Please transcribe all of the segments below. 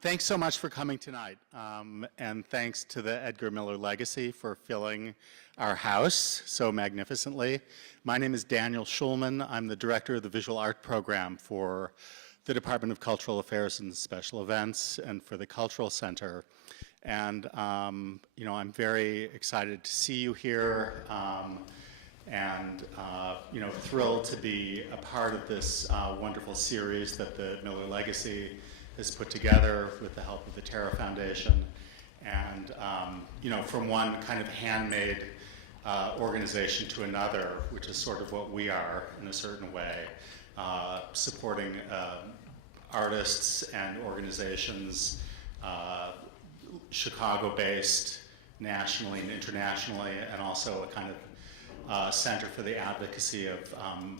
Thanks so much for coming tonight, and thanks to the Edgar Miller Legacy for filling our house so magnificently. My name is Daniel Schulman. I'm the director of the Visual Art Program for the Department of Cultural Affairs and Special Events and for the Cultural Center. And, I'm very excited to see you here and thrilled to be a part of this wonderful series that the Miller Legacy has put together with the help of the Terra Foundation. And, from one kind of handmade organization to another, which is sort of what we are in a certain way, supporting artists and organizations, Chicago-based, nationally and internationally, and also a kind of center for the advocacy of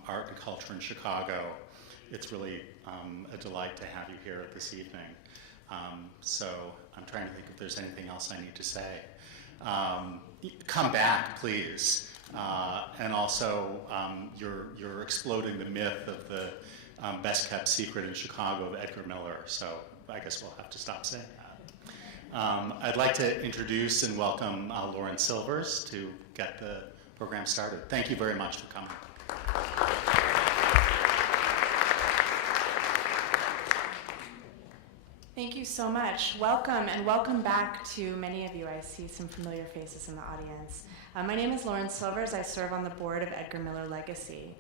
art and culture in Chicago. It's really a delight to have you here this evening. So I'm trying to think if there's anything else I need to say. Come back, please. And also, you're exploding the myth of the best-kept secret in Chicago of Edgar Miller, so I guess we'll have to stop saying that. I'd like to introduce and welcome Lauren Silvers to get the program started. Thank you very much for coming. Thank you so much. Welcome, and welcome back to many of you. I see some familiar faces in the audience. My name is Lauren Silvers. I serve on the board of Edgar Miller Legacy.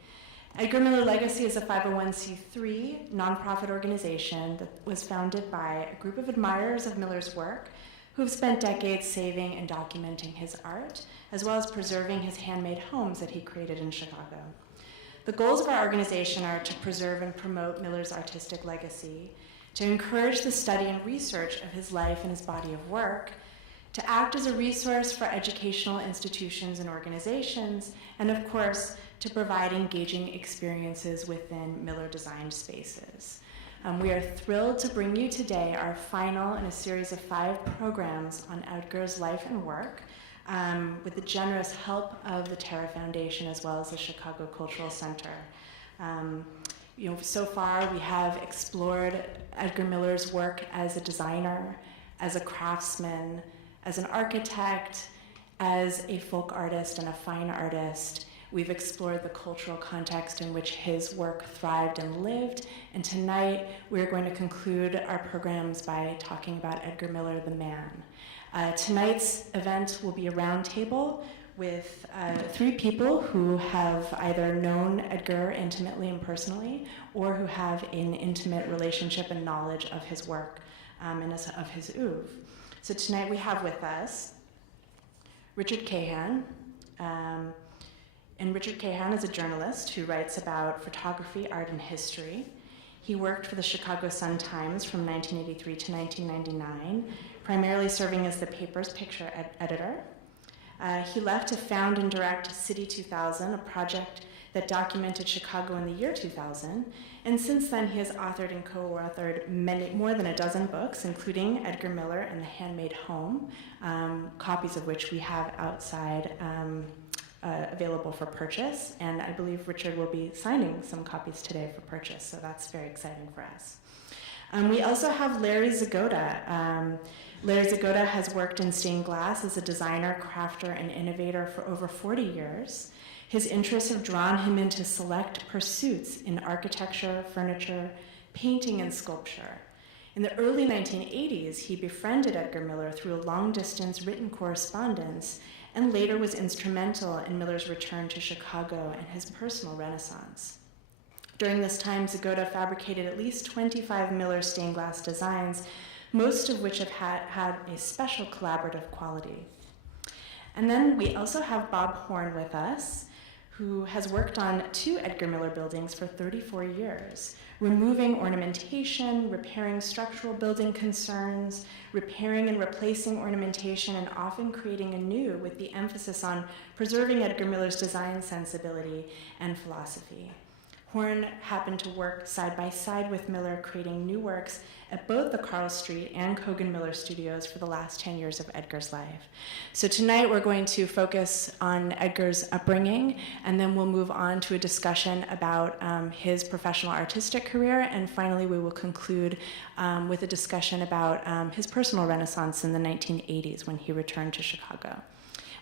Edgar Miller Legacy is a 501c3 nonprofit organization that was founded by a group of admirers of Miller's work who have spent decades saving and documenting his art, as well as preserving his handmade homes that he created in Chicago. The goals of our organization are to preserve and promote Miller's artistic legacy, to encourage the study and research of his life and his body of work, to act as a resource for educational institutions and organizations, and of course, to provide engaging experiences within Miller-designed spaces. We are thrilled to bring you today our final in a series of 5 programs on Edgar's life and work, with the generous help of the Terra Foundation as well as the Chicago Cultural Center. So far we have explored Edgar Miller's work as a designer, as a craftsman, as an architect, as a folk artist and a fine artist. We've explored the cultural context in which his work thrived and lived, and tonight we're going to conclude our programs by talking about Edgar Miller, the man. Tonight's event will be a roundtable with 3 people who have either known Edgar intimately and personally, or who have an intimate relationship and knowledge of his work and of his oeuvre. So tonight we have with us Richard Cahan. And Richard Cahan is a journalist who writes about photography, art, and history. He worked for the Chicago Sun-Times from 1983 to 1999, primarily serving as the paper's picture editor. He left to found and direct City 2000, a project that documented Chicago in the year 2000, and since then he has authored and co-authored more than a dozen books, including Edgar Miller and the Handmade Home, copies of which we have outside available for purchase, and I believe Richard will be signing some copies today for purchase, so that's very exciting for us. We also have Larry Zagoda. Larry Zagoda has worked in stained glass as a designer, crafter, and innovator for over 40 years. His interests have drawn him into select pursuits in architecture, furniture, painting, and sculpture. In the early 1980s, he befriended Edgar Miller through a long-distance written correspondence, and later was instrumental in Miller's return to Chicago and his personal renaissance. During this time, Zagoda fabricated at least 25 Miller stained glass designs, most of which have had a special collaborative quality. And then we also have Bob Horn with us, who has worked on 2 Edgar Miller buildings for 34 years, removing ornamentation, repairing structural building concerns, repairing and replacing ornamentation, and often creating anew with the emphasis on preserving Edgar Miller's design sensibility and philosophy. Horn happened to work side by side with Miller, creating new works at both the Carl Street and Cogan Miller studios for the last 10 years of Edgar's life. So tonight we're going to focus on Edgar's upbringing, and then we'll move on to a discussion about his professional artistic career, and finally we will conclude with a discussion about his personal renaissance in the 1980s when he returned to Chicago.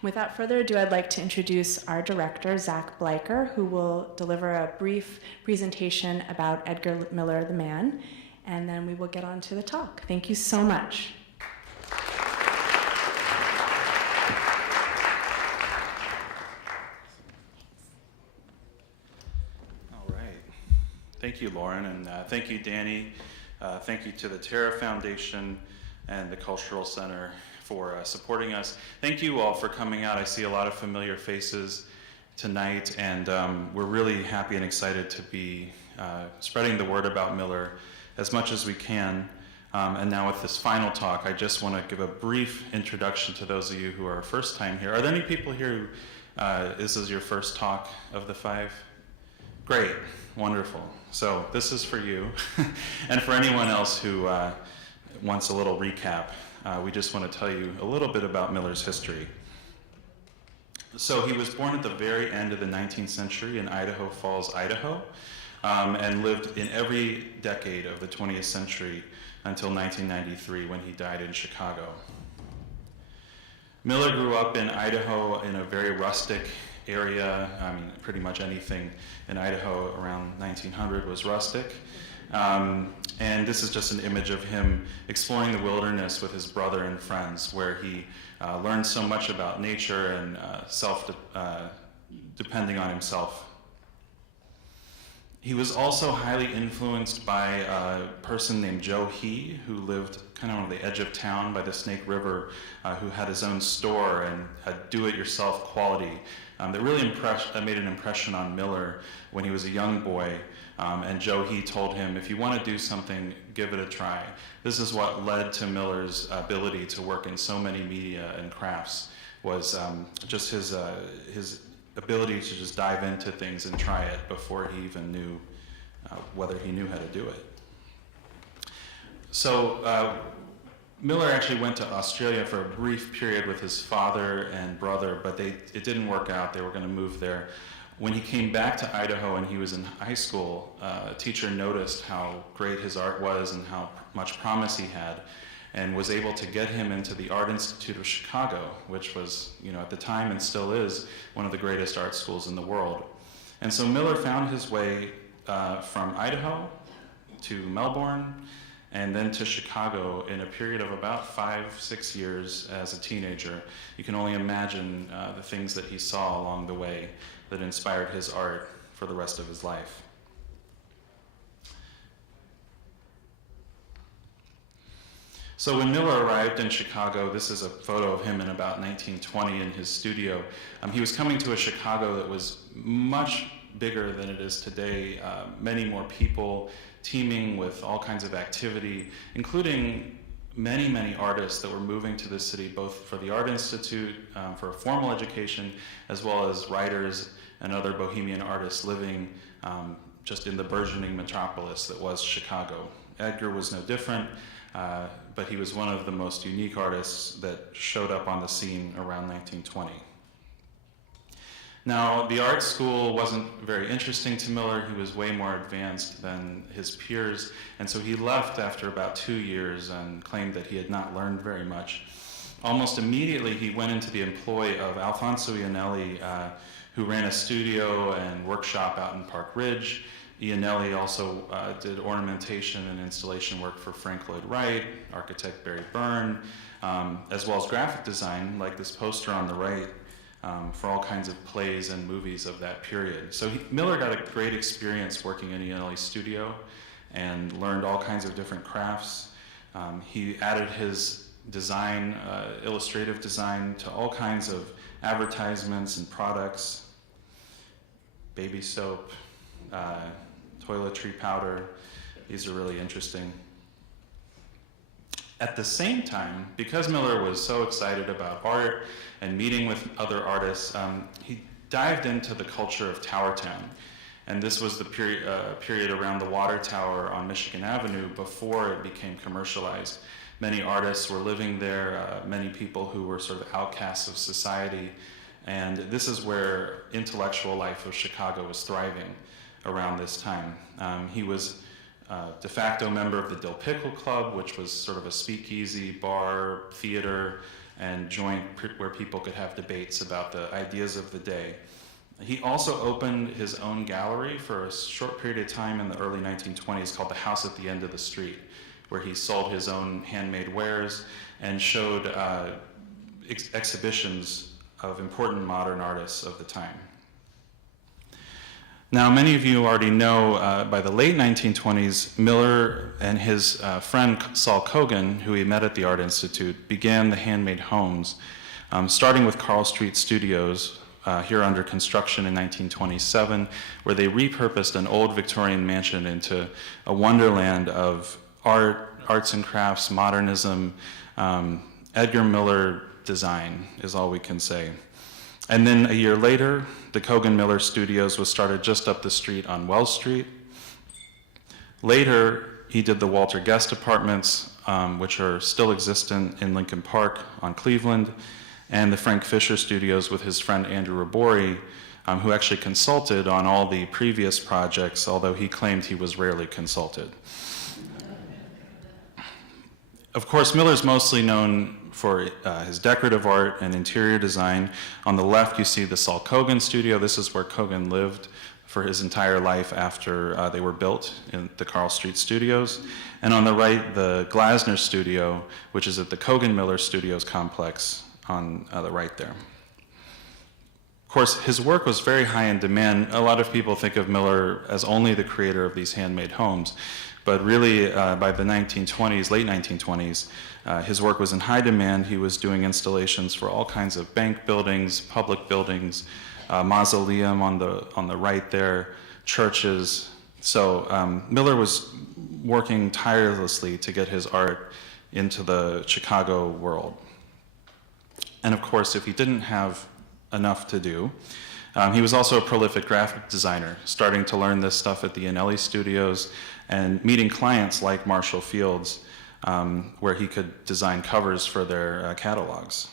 Without further ado, I'd like to introduce our director, Zach Bleicher, who will deliver a brief presentation about Edgar Miller, the man, and then we will get on to the talk. Thank you so much. All right. Thank you, Lauren, and thank you, Danny. Thank you to the Terra Foundation and the Cultural Center for supporting us. Thank you all for coming out. I see a lot of familiar faces tonight, and we're really happy and excited to be spreading the word about Miller as much as we can. And now with this final talk, I just want to give a brief introduction to those of you who are first time here. Are there any people here who this is your first talk of the 5? Great, wonderful. So this is for you. And for anyone else who wants a little recap, we just want to tell you a little bit about Miller's history. So he was born at the very end of the 19th century in Idaho Falls, Idaho, and lived in every decade of the 20th century until 1993 when he died in Chicago. Miller grew up in Idaho in a very rustic area. I mean, pretty much anything in Idaho around 1900 was rustic. And this is just an image of him exploring the wilderness with his brother and friends, where he learned so much about nature and depending on himself. He was also highly influenced by a person named Joe He, who lived kind of on the edge of town by the Snake River, who had his own store and had do-it-yourself quality that really made an impression on Miller when he was a young boy. And Joe He told him, if you want to do something, give it a try. This is what led to Miller's ability to work in so many media and crafts, was just his ability to just dive into things and try it before he even knew whether he knew how to do it. So Miller actually went to Australia for a brief period with his father and brother, but it didn't work out. They were going to move there. When he came back to Idaho and he was in high school, a teacher noticed how great his art was and how much promise he had, and was able to get him into the Art Institute of Chicago, which was, at the time and still is, one of the greatest art schools in the world. And so Miller found his way from Idaho to Melbourne and then to Chicago in a period of about 5-6 years as a teenager. You can only imagine the things that he saw along the way that inspired his art for the rest of his life. So when Miller arrived in Chicago, this is a photo of him in about 1920 in his studio. He was coming to a Chicago that was much bigger than it is today, many more people, teeming with all kinds of activity, including many, many artists that were moving to the city, both for the Art Institute, for a formal education, as well as writers and other bohemian artists living just in the burgeoning metropolis that was Chicago. Edgar was no different, but he was one of the most unique artists that showed up on the scene around 1920. Now, the art school wasn't very interesting to Miller. He was way more advanced than his peers, and so he left after about 2 years and claimed that he had not learned very much. Almost immediately, he went into the employ of Alfonso Iannelli, who ran a studio and workshop out in Park Ridge. Iannelli also did ornamentation and installation work for Frank Lloyd Wright, architect Barry Byrne, as well as graphic design, like this poster on the right, for all kinds of plays and movies of that period. So Miller got a great experience working in Iannelli's studio and learned all kinds of different crafts. He added his design, illustrative design, to all kinds of advertisements and products, baby soap, toiletry powder. These are really interesting. At the same time, because Miller was so excited about art and meeting with other artists, he dived into the culture of Tower Town. And this was the period around the water tower on Michigan Avenue before it became commercialized. Many artists were living there, many people who were sort of outcasts of society. And this is where intellectual life of Chicago was thriving around this time. He was de facto member of the Dill Pickle Club, which was sort of a speakeasy, bar, theater, and joint where people could have debates about the ideas of the day. He also opened his own gallery for a short period of time in the early 1920s called the House at the End of the Street, where he sold his own handmade wares and showed exhibitions of important modern artists of the time. Now, many of you already know by the late 1920s, Miller and his friend Saul Kogan, who he met at the Art Institute, began the handmade homes, starting with Carl Street Studios, here under construction in 1927, where they repurposed an old Victorian mansion into a wonderland of art, arts and crafts, modernism, Edgar Miller design is all we can say. And then a year later, the Kogan Miller Studios was started just up the street on Wells Street. Later, he did the Walter Guest Apartments, which are still existent in Lincoln Park on Cleveland, and the Frank Fisher Studios with his friend Andrew Rabori, who actually consulted on all the previous projects, although he claimed he was rarely consulted. Of course, Miller's mostly known for his decorative art and interior design. On the left, you see the Saul Kogan studio. This is where Kogan lived for his entire life after they were built in the Carl Street Studios. And on the right, the Glasner studio, which is at the Kogan Miller Studios complex on the right there. Of course, his work was very high in demand. A lot of people think of Miller as only the creator of these handmade homes, but really by the 1920s, late 1920s, his work was in high demand. He was doing installations for all kinds of bank buildings, public buildings, mausoleum on the right there, churches. So Miller was working tirelessly to get his art into the Chicago world. And of course, if he didn't have enough to do, he was also a prolific graphic designer, starting to learn this stuff at the Anelli Studios and meeting clients like Marshall Fields, where he could design covers for their catalogs.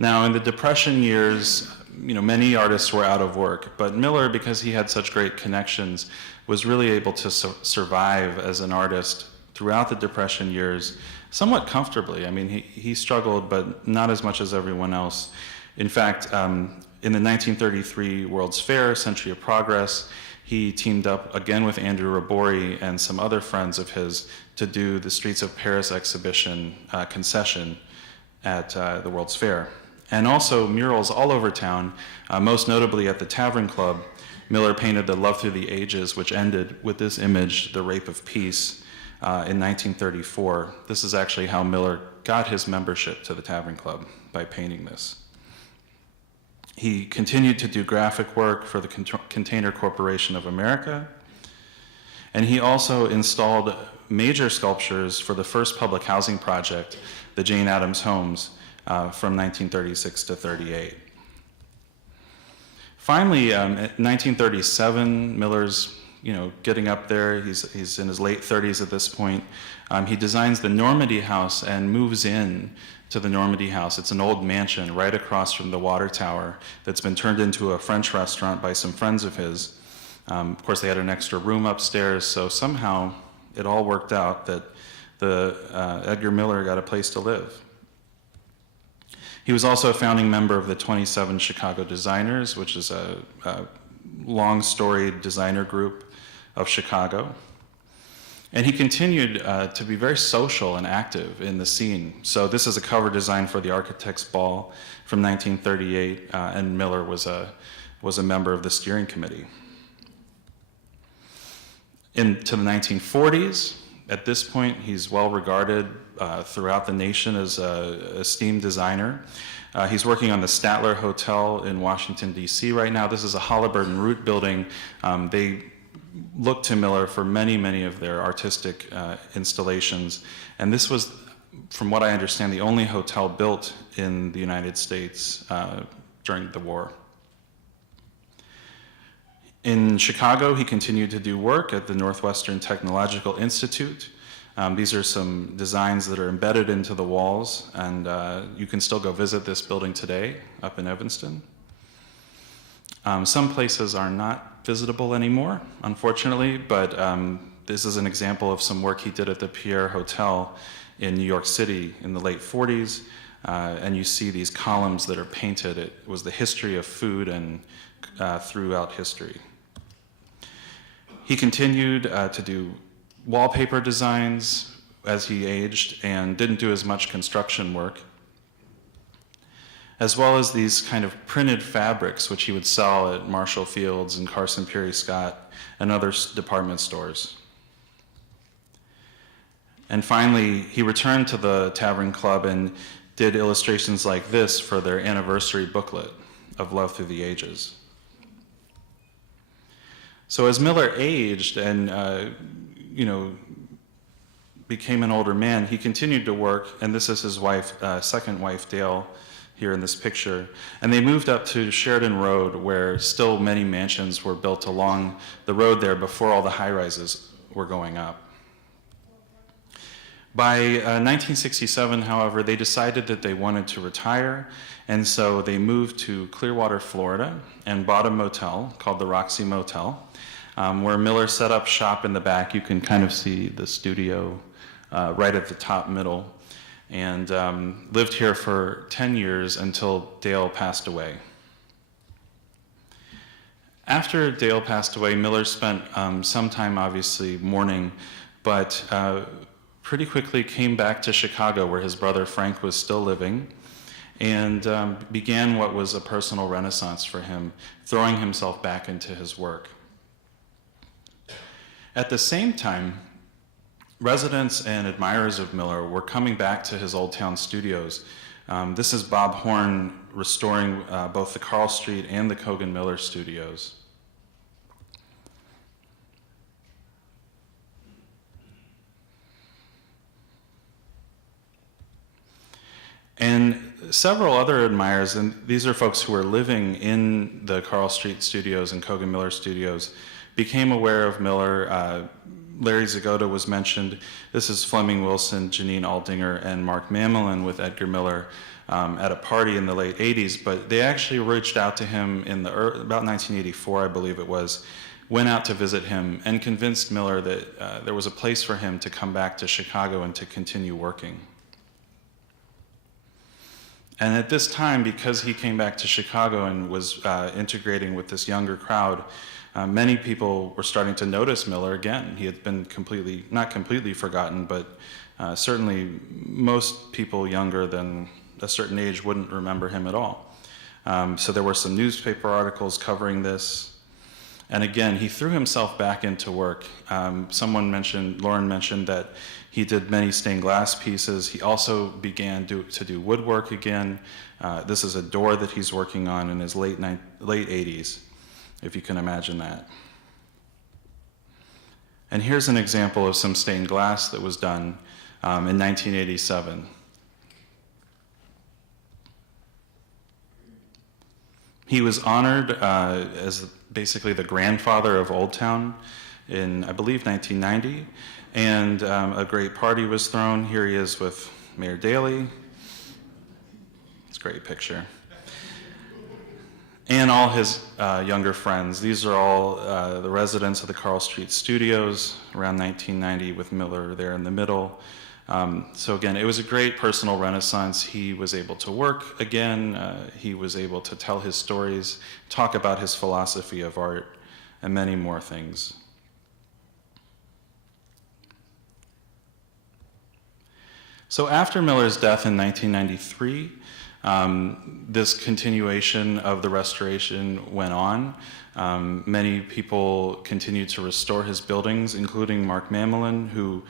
Now, in the Depression years, many artists were out of work, but Miller, because he had such great connections, was really able to survive as an artist throughout the Depression years somewhat comfortably. I mean, he struggled, but not as much as everyone else. In fact, in the 1933 World's Fair, Century of Progress, he teamed up again with Andrew Rabori and some other friends of his to do the Streets of Paris exhibition concession at the World's Fair. And also murals all over town, most notably at the Tavern Club. Miller painted the Love Through the Ages, which ended with this image, The Rape of Peace, in 1934. This is actually how Miller got his membership to the Tavern Club, by painting this. He continued to do graphic work for the Container Corporation of America, and he also installed major sculptures for the first public housing project, the Jane Addams Homes, from 1936 to 38. Finally, in 1937, Miller's getting up there. He's in his late 30s at this point. He designs the Normandy House and moves in to the Normandy House. It's an old mansion right across from the water tower that's been turned into a French restaurant by some friends of his. Of course, they had an extra room upstairs, so somehow it all worked out that Edgar Miller got a place to live. He was also a founding member of the 27 Chicago Designers, which is a long-storied designer group of Chicago. And he continued to be very social and active in the scene. So this is a cover design for the Architects' Ball from 1938, and Miller was a member of the steering committee. Into the 1940s, at this point, he's well regarded throughout the nation as an esteemed designer. He's working on the Statler Hotel in Washington, D.C. right now. This is a Halliburton Root building. They looked to Miller for many, many of their artistic installations. And this was, from what I understand, the only hotel built in the United States during the war. In Chicago, he continued to do work at the Northwestern Technological Institute. These are some designs that are embedded into the walls, and you can still go visit this building today up in Evanston. Some places are not visitable anymore, unfortunately, but this is an example of some work he did at the Pierre Hotel in New York City in the late 40s, and you see these columns that are painted. It was the history of food and throughout history. He continued to do wallpaper designs as he aged and didn't do as much construction work, as well as these kind of printed fabrics, which he would sell at Marshall Field's and Carson Peary Scott and other department stores. And finally, he returned to the Tavern Club and did illustrations like this for their anniversary booklet of Love Through the Ages. So as Miller aged and became an older man, he continued to work, and this is his wife, second wife, Dale, here in this picture. And they moved up to Sheridan Road, where still many mansions were built along the road there before all the high-rises were going up. By 1967, however, they decided that they wanted to retire, and so they moved to Clearwater, Florida, and bought a motel called the Roxy Motel, where Miller set up shop in the back. You can kind of see the studio right at the top middle, and lived here for 10 years until Dale passed away. After Dale passed away, Miller spent some time obviously mourning, but pretty quickly came back to Chicago, where his brother Frank was still living, and began what was a personal renaissance for him, throwing himself back into his work. At the same time, residents and admirers of Miller were coming back to his Old Town studios. This is Bob Horn restoring both the Carl Street and the Cogan Miller studios. And several other admirers, and these are folks who were living in the Carl Street studios and Cogan Miller studios, became aware of Miller. Larry Zagota was mentioned. This is Fleming Wilson, Janine Aldinger, and Mark Mamelin with Edgar Miller at a party in the late 80s, but they actually reached out to him in about 1984, I believe it was, went out to visit him and convinced Miller that there was a place for him to come back to Chicago and to continue working. And at this time, because he came back to Chicago and was integrating with this younger crowd, many people were starting to notice Miller again. He had been not completely forgotten, but certainly most people younger than a certain age wouldn't remember him at all. So there were some newspaper articles covering this. And again, he threw himself back into work. Lauren mentioned that he did many stained glass pieces. He also began to do woodwork again. This is a door that he's working on in his late 80s, if you can imagine that. And here's an example of some stained glass that was done in 1987. He was honored as basically the grandfather of Old Town in, I believe, 1990. And a great party was thrown. Here he is with Mayor Daley. It's a great picture. And all his younger friends. These are all the residents of the Carl Street studios around 1990 with Miller there in the middle. So again, it was a great personal renaissance. He was able to work again. He was able to tell his stories, talk about his philosophy of art, and many more things. So after Miller's death in 1993, this continuation of the restoration went on. Many people continued to restore his buildings, including Mark Mamelin, who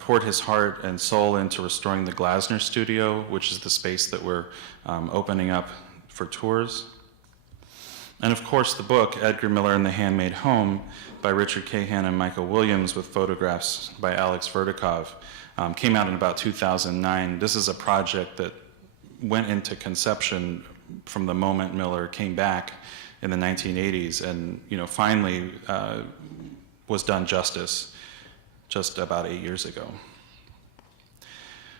poured his heart and soul into restoring the Glasner Studio, which is the space that we're opening up for tours. And of course, the book, Edgar Miller and the Handmade Home, by Richard Cahan and Michael Williams, with photographs by Alex Verdikov, came out in about 2009. This is a project that went into conception from the moment Miller came back in the 1980s, and finally was done justice just about 8 years ago.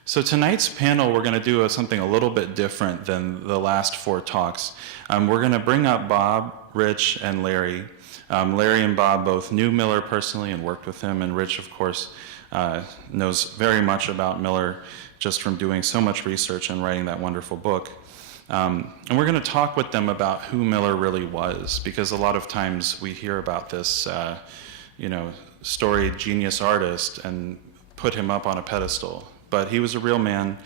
So tonight's panel, we're going to do something a little bit different than the last 4 talks. We're going to bring up Bob, Rich, and Larry. Larry and Bob both knew Miller personally and worked with him, and Rich, of course, knows very much about Miller just from doing so much research and writing that wonderful book. And we're going to talk with them about who Miller really was, because a lot of times we hear about this, storied genius artist and put him up on a pedestal. But he was a real man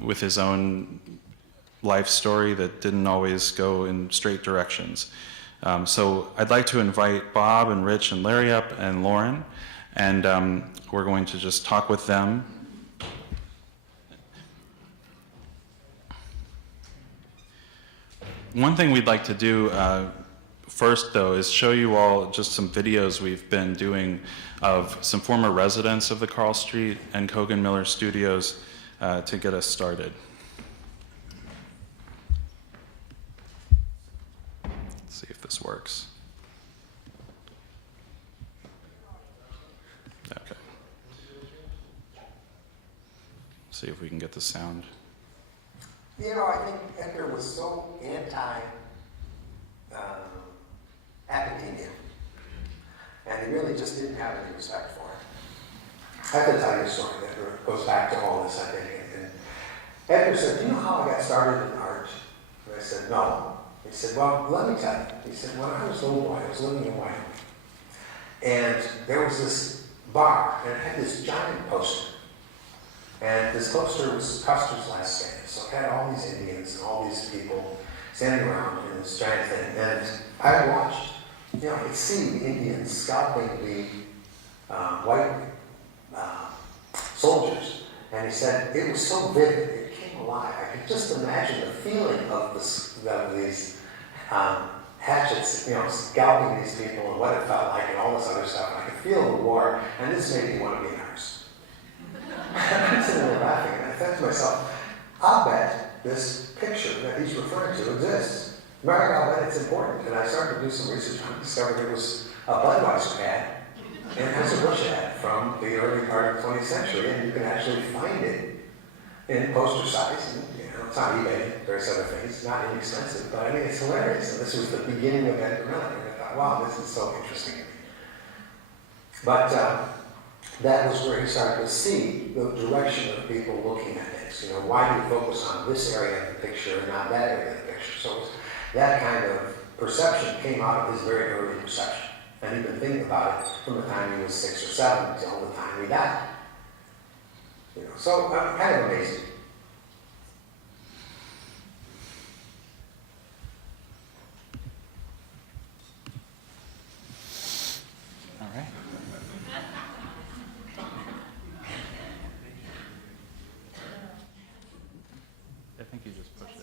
with his own life story that didn't always go in straight directions. So I'd like to invite Bob and Rich and Larry up and Lauren, and we're going to just talk with them. One thing we'd like to do first, though, is show you all just some videos we've been doing of some former residents of the Carl Street and Cogan Miller studios to get us started. Let's see if this works. Okay. See if we can get the sound. I think Edgar was so anti-academia, and he really just didn't have any respect for it. I have to tell you a story that goes back to all this, I think. And Edgar said, "Do you know how I got started in art?" And I said, "No." He said, "Well, let me tell you." He said, "When I was a little boy, I was living in Wyoming, and there was this bar, and it had this giant poster. And this poster was Custer's Last Stand. So it had all these Indians and all these people standing around in this giant thing. And I watched, I could see the Indians scalping the white soldiers. And he said, it was so vivid, it came alive. I could just imagine the feeling of these hatchets, scalping these people and what it felt like and all this other stuff. And I could feel the war, and this made me want to be a nurse. I'm sitting there laughing, and I thought to myself, I'll bet this picture that he's referring to exists. Matter I'll bet it's important. And I started to do some research and discovered it was a Budweiser ad and it was a Bush ad from the early part of the 20th century, and you can actually find it in poster size. And, it's on eBay, various other things. It's not inexpensive, but I mean, it's hilarious. And this was the beginning of Edgar Miller. And I thought, wow, this is so interesting to me. But that was where he started to see the direction of people looking at things. Why do you focus on this area of the picture and not that area of the picture? So that kind of perception came out of his very early perception. And he'd been thinking about it from the time he was 6 or 7 until the time he died. So kind of amazing. All right. I think you just pushed it.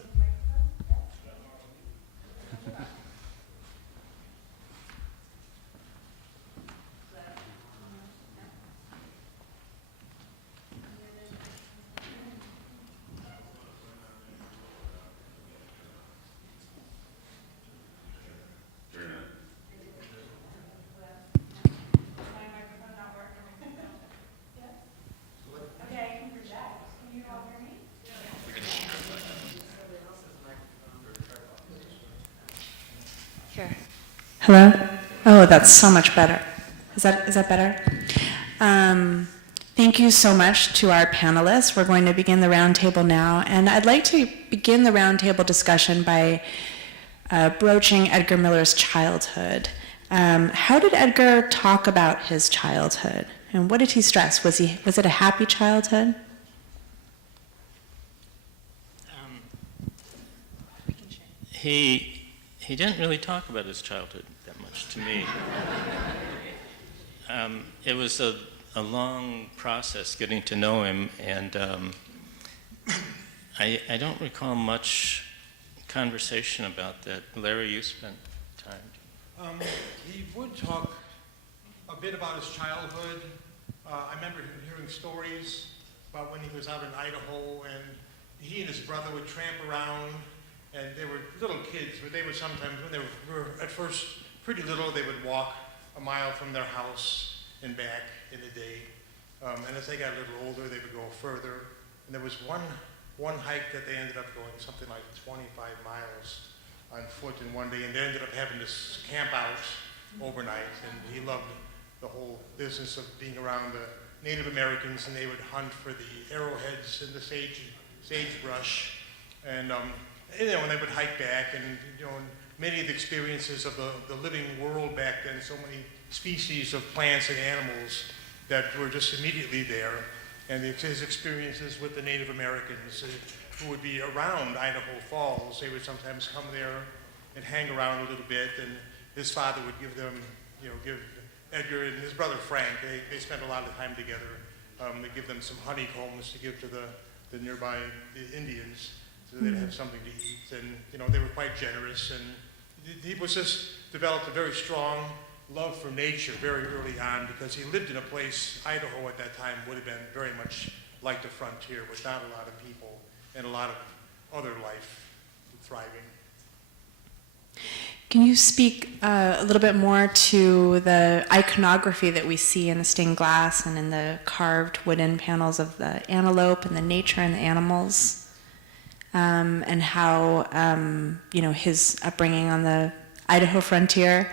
Hello? Oh, that's so much better. Is that better? Thank you so much to our panelists. We're going to begin the roundtable now, and I'd like to begin the roundtable discussion by broaching Edgar Miller's childhood. How did Edgar talk about his childhood, and what did he stress? Was it a happy childhood? He didn't really talk about his childhood that much to me. It was a long process getting to know him, and I don't recall much conversation about that. Larry, you spent time. He would talk a bit about his childhood. I remember him hearing stories about when he was out in Idaho, and he and his brother would tramp around And they were little kids, but they would sometimes, when they were at first pretty little, they would walk a mile from their house and back in the day. And as they got a little older, they would go further. And there was one hike that they ended up going something like 25 miles on foot in one day, and they ended up having to camp out overnight. And he loved the whole business of being around the Native Americans, and they would hunt for the arrowheads and the sagebrush. And you know, and they would hike back, and you know, many of the experiences of the living world back then, so many species of plants and animals that were just immediately there, and his experiences with the Native Americans who would be around Idaho Falls. They would sometimes come there and hang around a little bit, and his father would give them, you know, give Edgar and his brother Frank, they spent a lot of time together. They'd give them some honeycombs to give to the nearby Indians, so they'd have something to eat. And you know, they were quite generous, and he was just developed a very strong love for nature very early on, because he lived in a place, Idaho at that time would have been very much like the frontier, with not a lot of people and a lot of other life thriving. Can you speak a little bit more to the iconography that we see in the stained glass and in the carved wooden panels of the antelope and the nature and the animals, and how you know, his upbringing on the Idaho frontier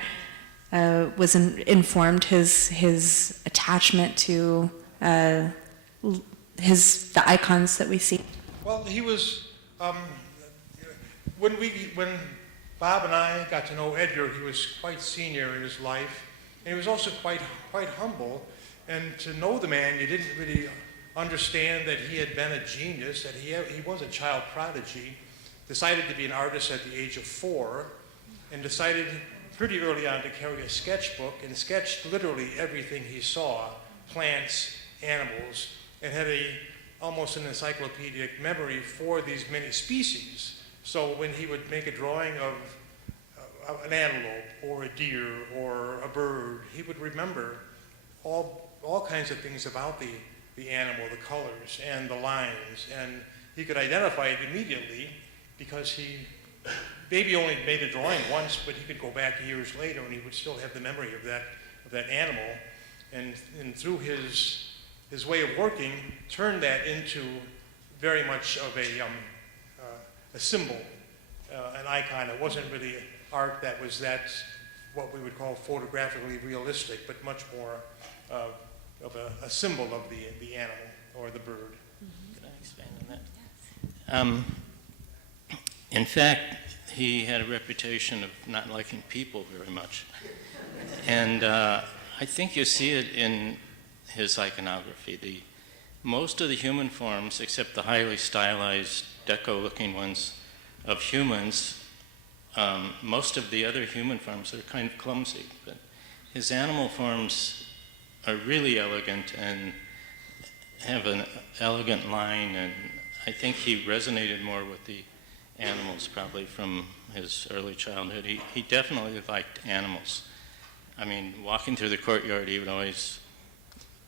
informed his attachment to the icons that we see? Well, he was when Bob and I got to know Edgar, he was quite senior in his life, and he was also quite humble. And to know the man, you didn't really understand that he had been a genius, that he was a child prodigy, decided to be an artist at the age of 4, and decided pretty early on to carry a sketchbook, and sketched literally everything he saw, plants, animals, and had almost an encyclopedic memory for these many species. So when he would make a drawing of an antelope or a deer or a bird, he would remember all kinds of things about the animal, the colors and the lines, and he could identify it immediately, because he maybe only made a drawing once, but he could go back years later and he would still have the memory of that animal, and through his way of working, turned that into very much of a symbol, an icon. It wasn't really art that was what we would call photographically realistic, but much more of a symbol of the animal or the bird. Could I expand on that? In fact, he had a reputation of not liking people very much. And I think you see it in his iconography. Most of the human forms, except the highly stylized deco-looking ones of humans, most of the other human forms are kind of clumsy. But his animal forms are really elegant and have an elegant line, and I think he resonated more with the animals probably from his early childhood. He definitely liked animals. I mean, walking through the courtyard, he would always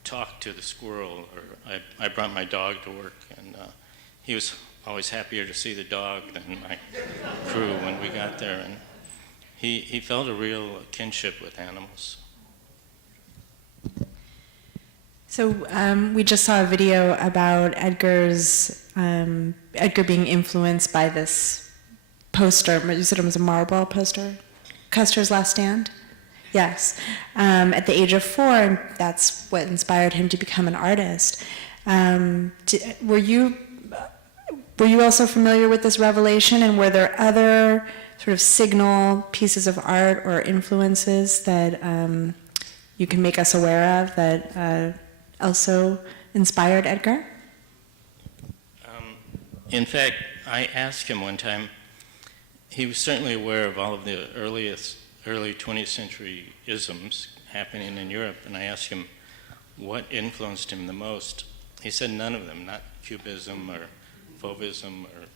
talk to the squirrel, or I brought my dog to work, and he was always happier to see the dog than my crew when we got there, and he felt a real kinship with animals. So we just saw a video about Edgar being influenced by this poster. You said it was a Marlboro poster? Custer's Last Stand? Yes. At the age of 4, that's what inspired him to become an artist. Were you also familiar with this revelation, and were there other sort of signal pieces of art or influences that you can make us aware of that also inspired Edgar? In fact, I asked him one time, he was certainly aware of all of the early 20th century isms happening in Europe, and I asked him what influenced him the most. He said none of them, not Cubism or Fauvism or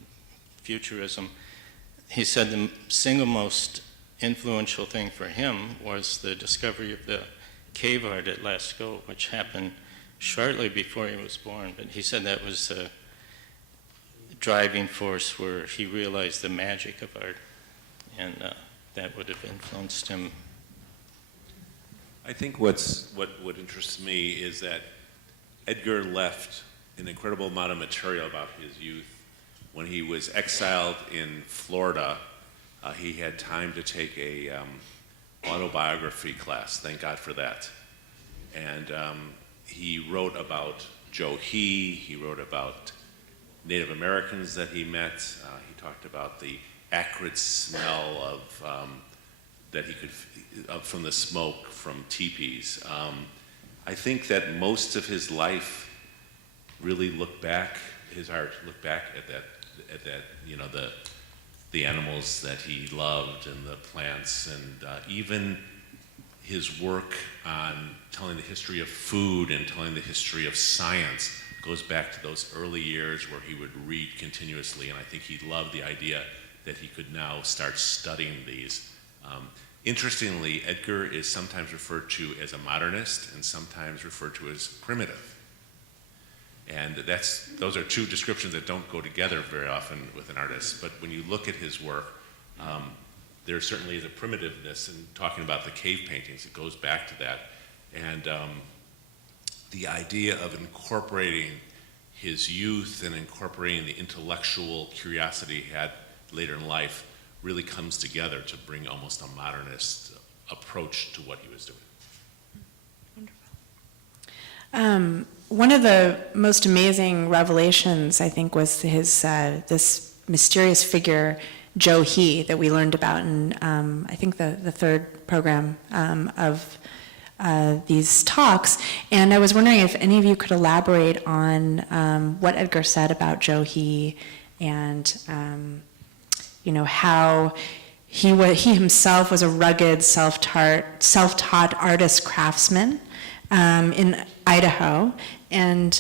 Futurism. He said the single most influential thing for him was the discovery of the cave art at Lascaux, which happened shortly before he was born. But he said that was driving force where he realized the magic of art, and that would have influenced him. I think what interests me is that Edgar left an incredible amount of material about his youth. When he was exiled in Florida, he had time to take a autobiography class. Thank God for that. And he wrote about Joe he wrote about Native Americans that he met. He talked about the acrid smell of that he could from the smoke from teepees. I think that most of his life really his art looked back at that, you know, the animals that he loved and the plants, and even his work on telling the history of food and telling the history of science goes back to those early years where he would read continuously, and I think he loved the idea that he could now start studying these. Interestingly, Edgar is sometimes referred to as a modernist and sometimes referred to as primitive. And those are two descriptions that don't go together very often with an artist. But when you look at his work, there certainly is a primitiveness in talking about the cave paintings. It goes back to that. And the idea of incorporating his youth and incorporating the intellectual curiosity he had later in life really comes together to bring almost a modernist approach to what he was doing. Wonderful. One of the most amazing revelations, I think, was his this mysterious figure, Joe He, that we learned about in, I think, the third program of these talks. And I was wondering if any of you could elaborate on what Edgar said about Joe He and you know, how he himself was a rugged, self-taught artist craftsman in Idaho, and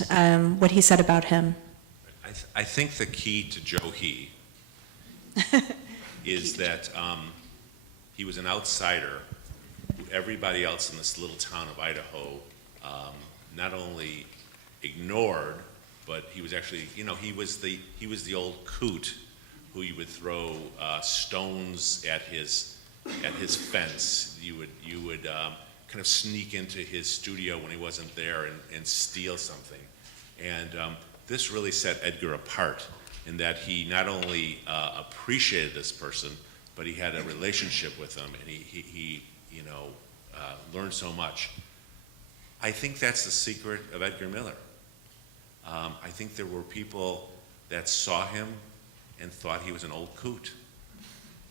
what he said about him. I think the key to Joe He is that he was an outsider who everybody else in this little town of Idaho not only ignored, but he was actually, you know, he was the old coot who you would throw stones at his fence. You would kind of sneak into his studio when he wasn't there and steal something. And this really set Edgar apart in that he not only appreciated this person, but he had a relationship with him, and he you know, learned so much. I think that's the secret of Edgar Miller. I think there were people that saw him and thought he was an old coot.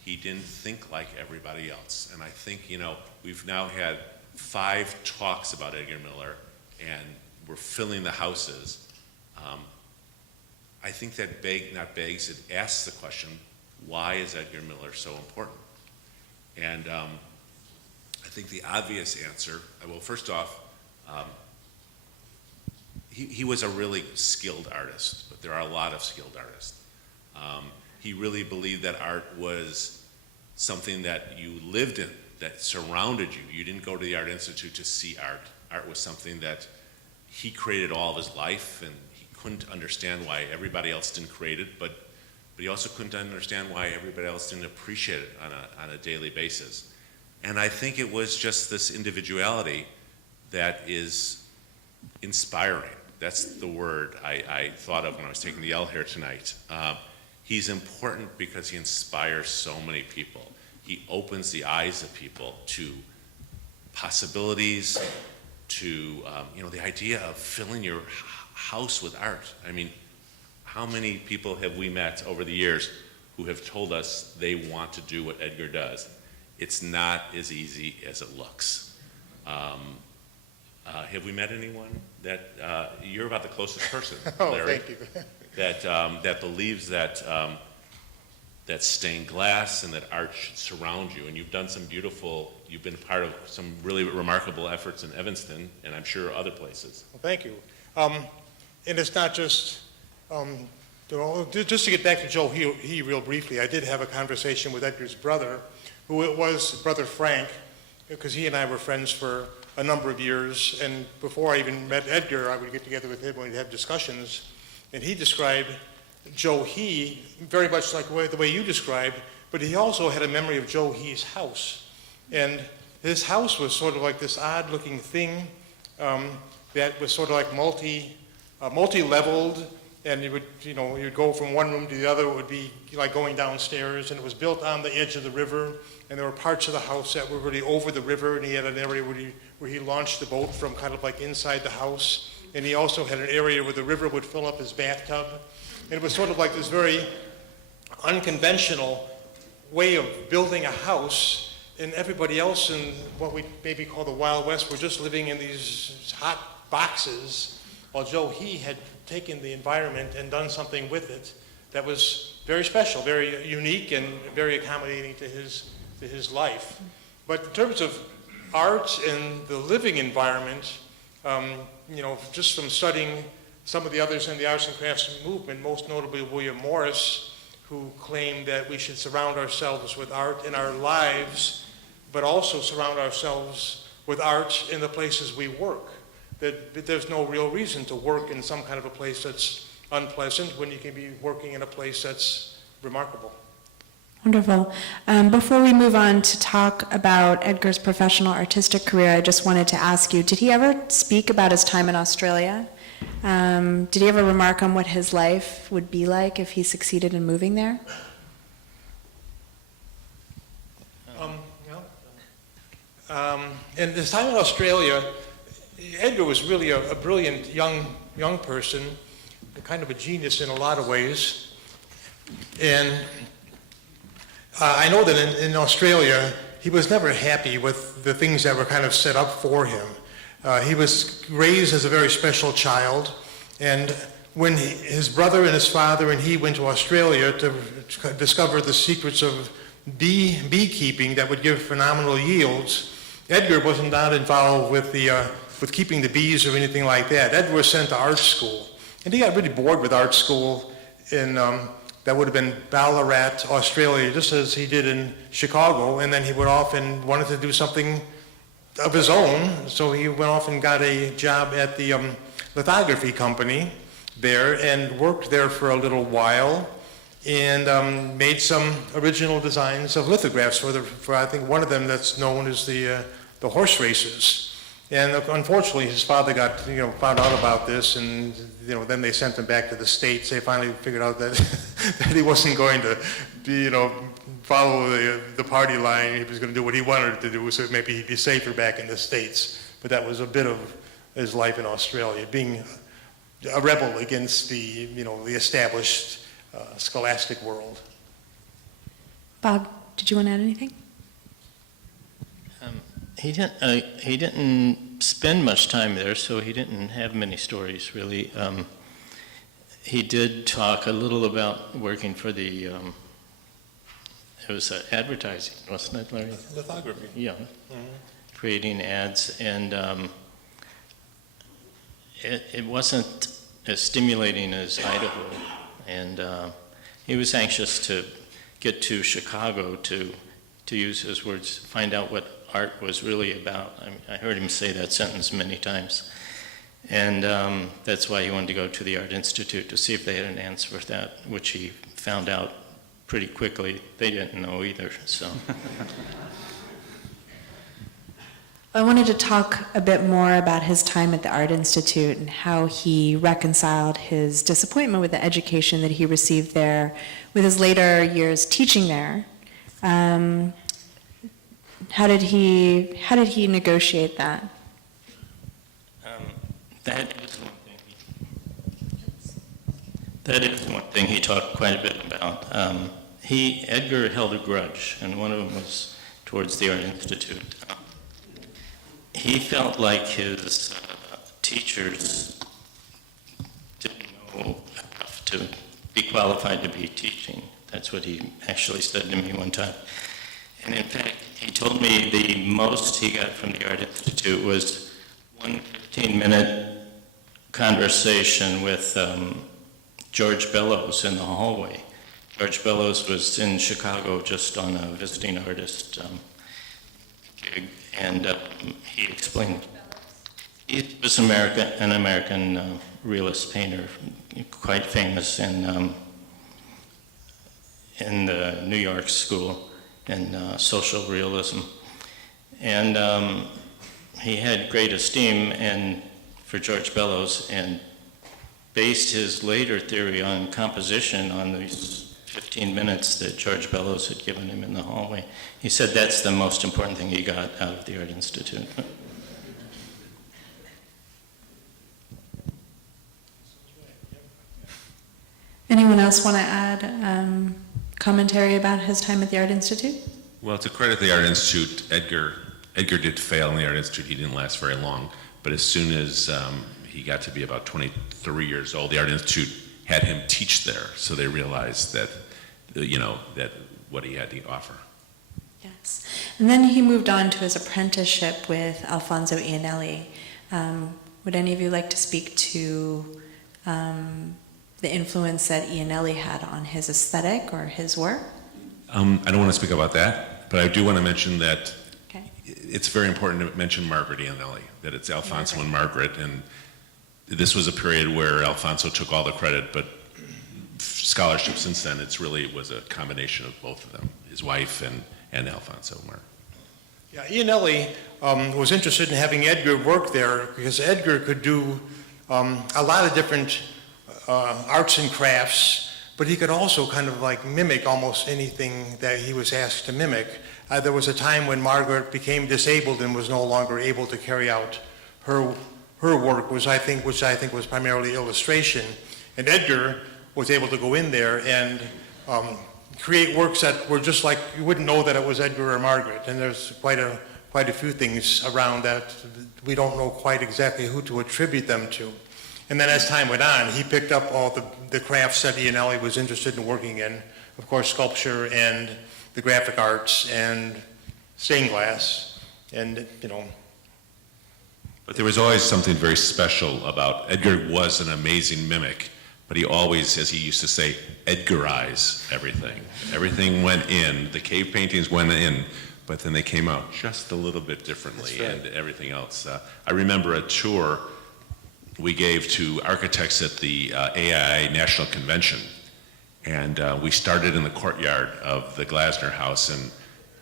He didn't think like everybody else. And I think, you know, we've now had 5 talks about Edgar Miller, and we're filling the houses. I think that it asks the question, why is Edgar Miller so important? And I think the obvious answer, well, first off, he was a really skilled artist, but there are a lot of skilled artists. He really believed that art was something that you lived in, that surrounded you. You didn't go to the Art Institute to see art. Art was something that he created all of his life, and he couldn't understand why everybody else didn't create it, but he also couldn't understand why everybody else didn't appreciate it on a daily basis. And I think it was just this individuality that is inspiring. That's the word I thought of when I was taking the L here tonight. He's important because he inspires so many people. He opens the eyes of people to possibilities, to you know, the idea of filling your house with art. I mean, how many people have we met over the years who have told us they want to do what Edgar does? It's not as easy as it looks. Have we met anyone that you're about the closest person, Larry? Thank you. That believes that stained glass and that art should surround you. And you've done you've been part of some really remarkable efforts in Evanston, and I'm sure other places. Well, thank you. And it's not just, just to get back to Joe He real briefly, I did have a conversation with Edgar's brother, who it was Brother Frank, because he and I were friends for a number of years, and before I even met Edgar, I would get together with him and we'd have discussions, and he described Joe He, very much like the way you described, but he also had a memory of Joe He's house. And his house was sort of like this odd-looking thing that was sort of like multi-leveled, and you'd go from one room to the other. It would be like going downstairs, and it was built on the edge of the river, and there were parts of the house that were really over the river, and he had an area where he launched the boat from kind of like inside the house, and he also had an area where the river would fill up his bathtub. And it was sort of like this very unconventional way of building a house, and everybody else in what we maybe call the Wild West were just living in these hot boxes, while Joe He had taken the environment and done something with it that was very special, very unique, and very accommodating to his life. But in terms of art and the living environment, just from studying some of the others in the arts and crafts movement, most notably William Morris, who claimed that we should surround ourselves with art in our lives, but also surround ourselves with art in the places we work. That there's no real reason to work in some kind of a place that's unpleasant when you can be working in a place that's remarkable. Wonderful. Before we move on to talk about Edgar's professional artistic career, I just wanted to ask you, did he ever speak about his time in Australia? Did he ever remark on what his life would be like if he succeeded in moving there? In his time in Australia, Edgar was really a brilliant young person, kind of a genius in a lot of ways. And I know that in Australia, he was never happy with the things that were kind of set up for him. He was raised as a very special child, and when his brother and his father and he went to Australia to discover the secrets of beekeeping that would give phenomenal yields, Edgar wasn't involved with keeping the bees or anything like that. Edgar was sent to art school, and he got really bored with art school in that would have been Ballarat, Australia, just as he did in Chicago, and then he went off and wanted to do something of his own, so he went off and got a job at the lithography company there and worked there for a little while and made some original designs of lithographs for I think one of them that's known as the horse races. And unfortunately, his father got found out about this, and then they sent him back to the States. They finally figured out that that he wasn't going to follow the party line. He was going to do what he wanted to do, so maybe he'd be safer back in the States. But that was a bit of his life in Australia, being a rebel against the established scholastic world. Bob, did you want to add anything? He didn't spend much time there, so he didn't have many stories, really. He did talk a little about working for the, it was advertising, wasn't it, Larry? Lithography. Yeah, creating ads, and it wasn't as stimulating as Idaho, and he was anxious to get to Chicago to use his words, find out what art was really about. I heard him say that sentence many times. And that's why he wanted to go to the Art Institute to see if they had an answer for that, which he found out pretty quickly. They didn't know either, so. I wanted to talk a bit more about his time at the Art Institute and how he reconciled his disappointment with the education that he received there with his later years teaching there. How did he negotiate that? That is one thing he talked quite a bit about. Edgar held a grudge, and one of them was towards the Art Institute. He felt like his teachers didn't know enough to be qualified to be teaching. That's what he actually said to me one time. And in fact, he told me the most he got from the Art Institute was one 15-minute conversation with George Bellows in the hallway. George Bellows was in Chicago just on a visiting artist gig, and he explained. He was an American realist painter, quite famous in in the New York School in social realism. And he had great esteem for George Bellows and based his later theory on composition on these 15 minutes that George Bellows had given him in the hallway. He said that's the most important thing he got out of the Art Institute. Anyone else want to add commentary about his time at the Art Institute? Well, to credit the Art Institute, Edgar did fail in the Art Institute. He didn't last very long, but as soon as he got to be about 23 years old, the Art Institute had him teach there, so they realized that, that what he had to offer. Yes. And then he moved on to his apprenticeship with Alfonso Iannelli. Would any of you like to speak to the influence that Iannelli had on his aesthetic or his work? I don't want to speak about that, but I do want to mention that Okay. it's very important to mention Margaret Iannelli, that it's Alfonso and Margaret, and this was a period where Alfonso took all the credit, but scholarship since then, it was a combination of both of them, his wife and Alfonso. Yeah, Iannelli was interested in having Edgar work there because Edgar could do a lot of different arts and crafts, but he could also kind of like mimic almost anything that he was asked to mimic. There was a time when Margaret became disabled and was no longer able to carry out her work, which I think was primarily illustration, and Edgar was able to go in there and create works that were just like, you wouldn't know that it was Edgar or Margaret, and there's quite a few things around that we don't know quite exactly who to attribute them to. And then as time went on, he picked up all the crafts that Iannelli was interested in working in, of course, sculpture and the graphic arts and stained glass, and But there was always something very special about Edgar. Was an amazing mimic, but he always, as he used to say, Edgarized everything. Everything went in, the cave paintings went in, but then they came out just a little bit differently. That's right. And everything else. I remember a tour we gave to architects at the AII National Convention, and we started in the courtyard of the Glasner House,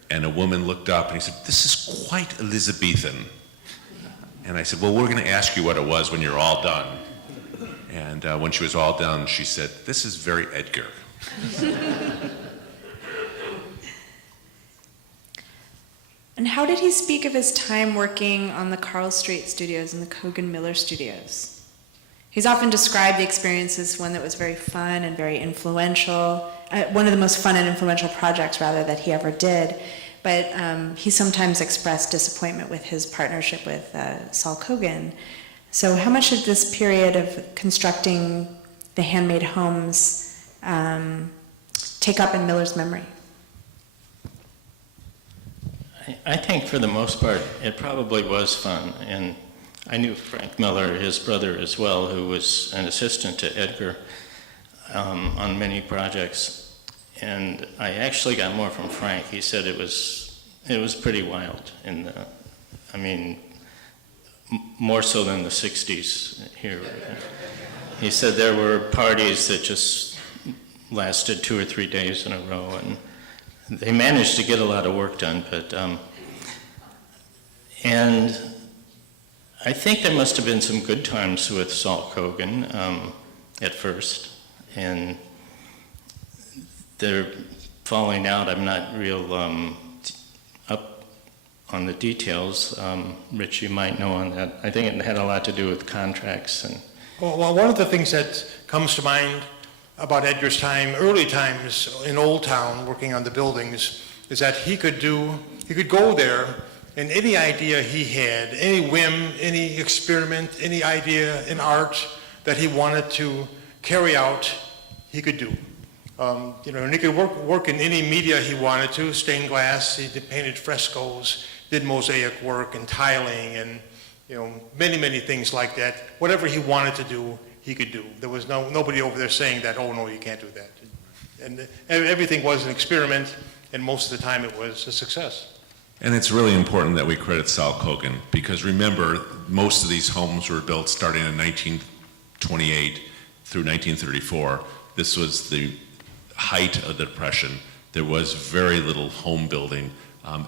and a woman looked up and he said, "This is quite Elizabethan." And I said, "Well, we're going to ask you what it was when you're all done." And when she was all done, she said, "This is very Edgar." And how did he speak of his time working on the Carl Strait Studios and the Kogan Miller Studios? He's often described the experience as one that was very fun and very influential, one of the most fun and influential projects, rather, that he ever did. But he sometimes expressed disappointment with his partnership with Saul Kogan. So how much did this period of constructing the handmade homes take up in Miller's memory? I think for the most part, it probably was fun. And I knew Frank Miller, his brother as well, who was an assistant to Edgar on many projects. And I actually got more from Frank. He said it was pretty wild. More so than the 60s here. He said there were parties that just lasted 2 or 3 days in a row, and they managed to get a lot of work done, but and I think there must have been some good times with Salt Kogan at first, and they're falling out. I'm not real up on the details. Rich, you might know on that. I think it had a lot to do with contracts and. Well, one of the things that comes to mind about Edgar's time, early times in Old Town, working on the buildings, is that he could go there, and any idea he had, any whim, any experiment, any idea in art that he wanted to carry out, he could do. And he could work in any media he wanted to, stained glass, he painted frescoes, did mosaic work and tiling and many, many things like that. Whatever he wanted to do, he could do. There was nobody over there saying that, "Oh, no, you can't do that." And everything was an experiment, and most of the time it was a success. And it's really important that we credit Sal Kogan, because remember, most of thing homes were built starting in 1928 through 1934. This was the height of the Depression, there was very little home building.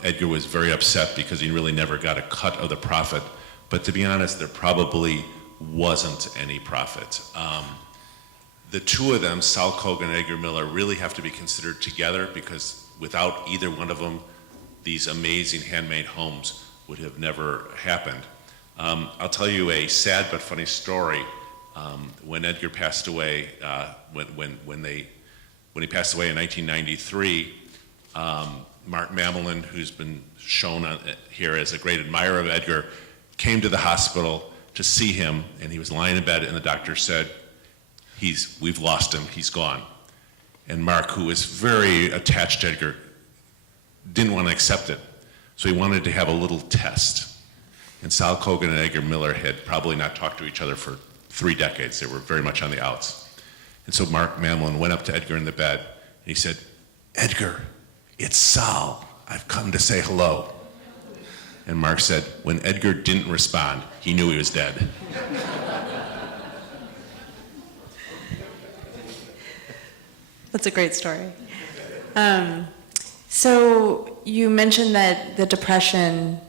Edgar was very upset because he really never got a cut of the profit. But to be honest, there probably wasn't any profit. The two of them, Sal Kogan and Edgar Miller, really have to be considered together, because without either one of them, these amazing handmade homes would have never happened. I'll tell you a sad but funny story. When Edgar passed away, when he passed away in 1993, Mark Mamelin, who's been shown here as a great admirer of Edgar, came to the hospital to see him, and he was lying in bed, and the doctor said, we've lost him, he's gone. And Mark, who was very attached to Edgar, didn't want to accept it. So he wanted to have a little test. And Sal Kogan and Edgar Miller had probably not talked to each other for 3 decades. They were very much on the outs. And so Mark Mamelin went up to Edgar in the bed, and he said, "Edgar, it's Sal. I've come to say hello." And Mark said, when Edgar didn't respond, he knew he was dead. That's a great story. So you mentioned that the Depression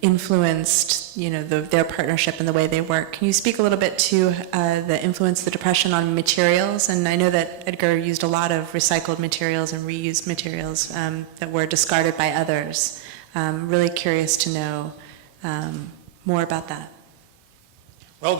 influenced, their partnership and the way they work. Can you speak a little bit to the influence of the Depression on materials? And I know that Edgar used a lot of recycled materials and reused materials that were discarded by others. Really curious to know more about that. Well,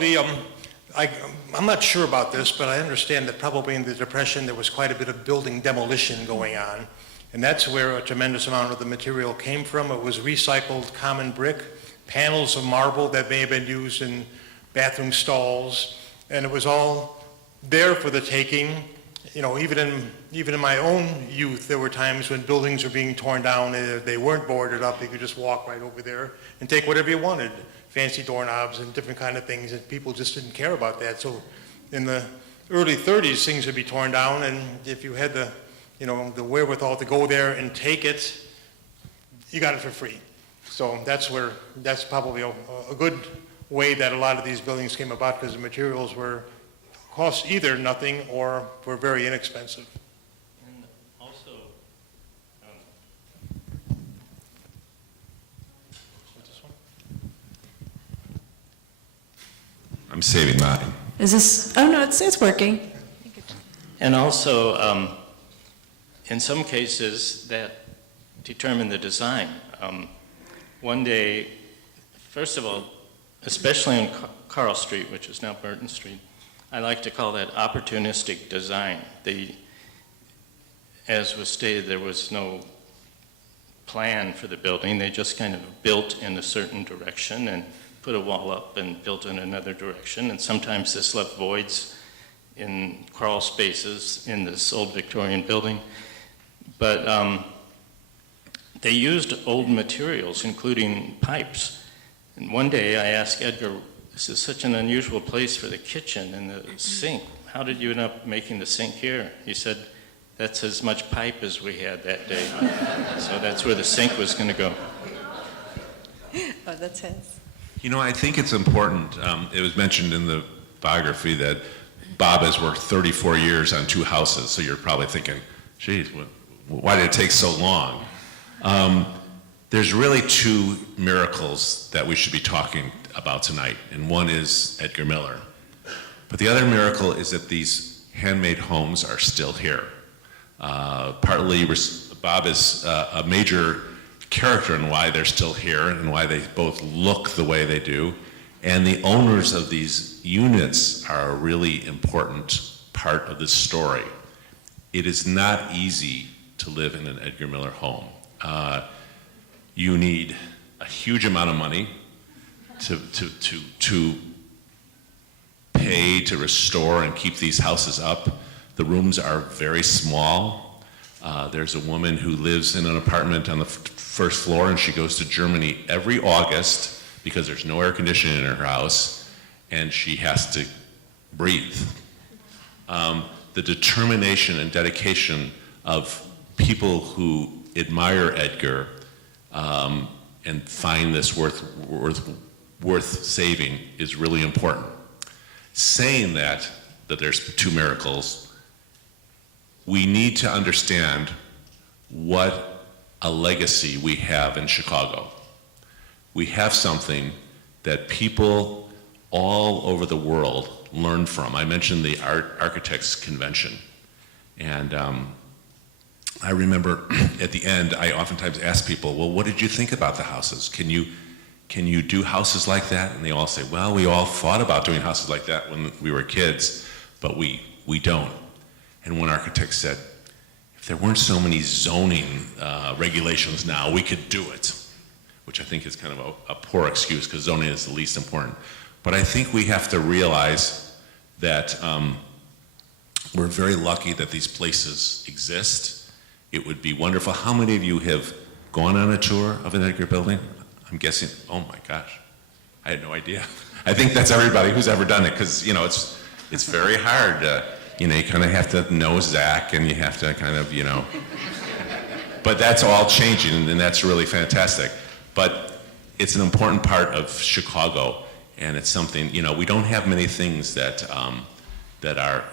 I'm not sure about this, but I understand that probably in the Depression there was quite a bit of building demolition going on, and that's where a tremendous amount of the material came from. It was recycled common brick, panels of marble that may have been used in bathroom stalls, and it was all there for the taking. Even in my own youth, there were times when buildings were being torn down, and they weren't boarded up. You could just walk right over there and take whatever you wanted. Fancy doorknobs and different kind of things, and people just didn't care about that. So in the early 30s, things would be torn down, and if you had the wherewithal to go there and take it, you got it for free. So that's probably a good way that a lot of these buildings came about, because the materials cost either nothing or were very inexpensive. And also, I'm saving mine. Is this, oh no, it's working. and also, in some cases, that determine the design. One day, first of all, especially on Carl Street, which is now Burton Street, I like to call that opportunistic design. As was stated, there was no plan for the building. They just kind of built in a certain direction and put a wall up and built in another direction. And sometimes this left voids in crawl spaces in this old Victorian building. But they used old materials, including pipes. And one day I asked Edgar, "This is such an unusual place for the kitchen and the sink. How did you end up making the sink here?" He said, "That's as much pipe as we had that day." So that's where the sink was going to go. Oh, that's his. I think it's important. It was mentioned in the biography that Bob has worked 34 years on 2 houses, so you're probably thinking, geez, why did it take so long? There's really 2 miracles that we should be talking about tonight, and one is Edgar Miller. But the other miracle is that these handmade homes are still here. Partly, Bob is a major character in why they're still here and why they both look the way they do. And the owners of these units are a really important part of this story. It is not easy to live in an Edgar Miller home. You need a huge amount of money to pay to restore and keep these houses up. The rooms are very small. There's a woman who lives in an apartment on the first floor, and she goes to Germany every August because there's no air conditioning in her house, and she has to breathe. The determination and dedication of people who admire Edgar and find this worth saving is really important. Saying that there's 2 miracles, we need to understand what a legacy we have in Chicago. We have something that people all over the world learn from. I mentioned the Architects Convention, and I remember at the end, I oftentimes ask people, well, what did you think about the houses? Can you do houses like that? And they all say, well, we all thought about doing houses like that when we were kids, but we don't. And one architect said, if there weren't so many zoning regulations now, we could do it, which I think is kind of a poor excuse because zoning is the least important. But I think we have to realize that we're very lucky that these places exist. It would be wonderful. How many of you have gone on a tour of an Edgar building? I'm guessing, oh my gosh, I had no idea. I think that's everybody who's ever done it, because it's very hard. You kind of have to know Zach, and you have to kind of, but that's all changing, and that's really fantastic. But it's an important part of Chicago, and it's something, we don't have many things that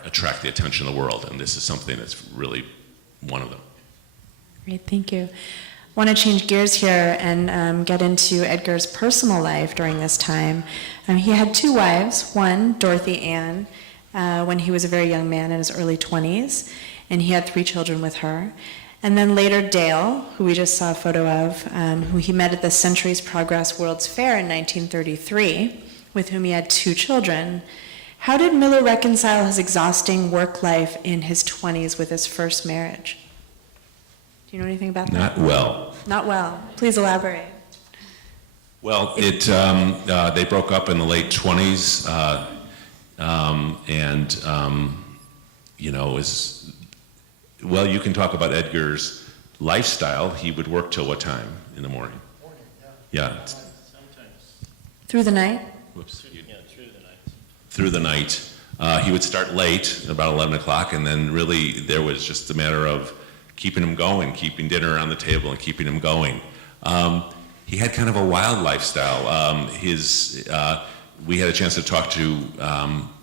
attract the attention of the world, and this is something that's really one of them. Great, thank you. I want to change gears here and get into Edgar's personal life during this time. He had two wives, one, Dorothy Ann, when he was a very young man in his early 20s, and he had 3 children with her. And then later Dale, who we just saw a photo of, who he met at the Centuries Progress World's Fair in 1933, with whom he had 2 children. How did Miller reconcile his exhausting work life in his 20s with his first marriage? Do you know anything about that? Not well. Not well. Please elaborate. Well, they broke up in the late 20s, well, you can talk about Edgar's lifestyle. He would work till what time in the morning? Yeah. Sometimes. Through the night? Whoops. Yeah, through the night. Through the night. He would start late, about 11 o'clock, and then really there was just a matter of keeping him going, keeping dinner on the table and keeping him going. He had kind of a wild lifestyle. We had a chance to talk to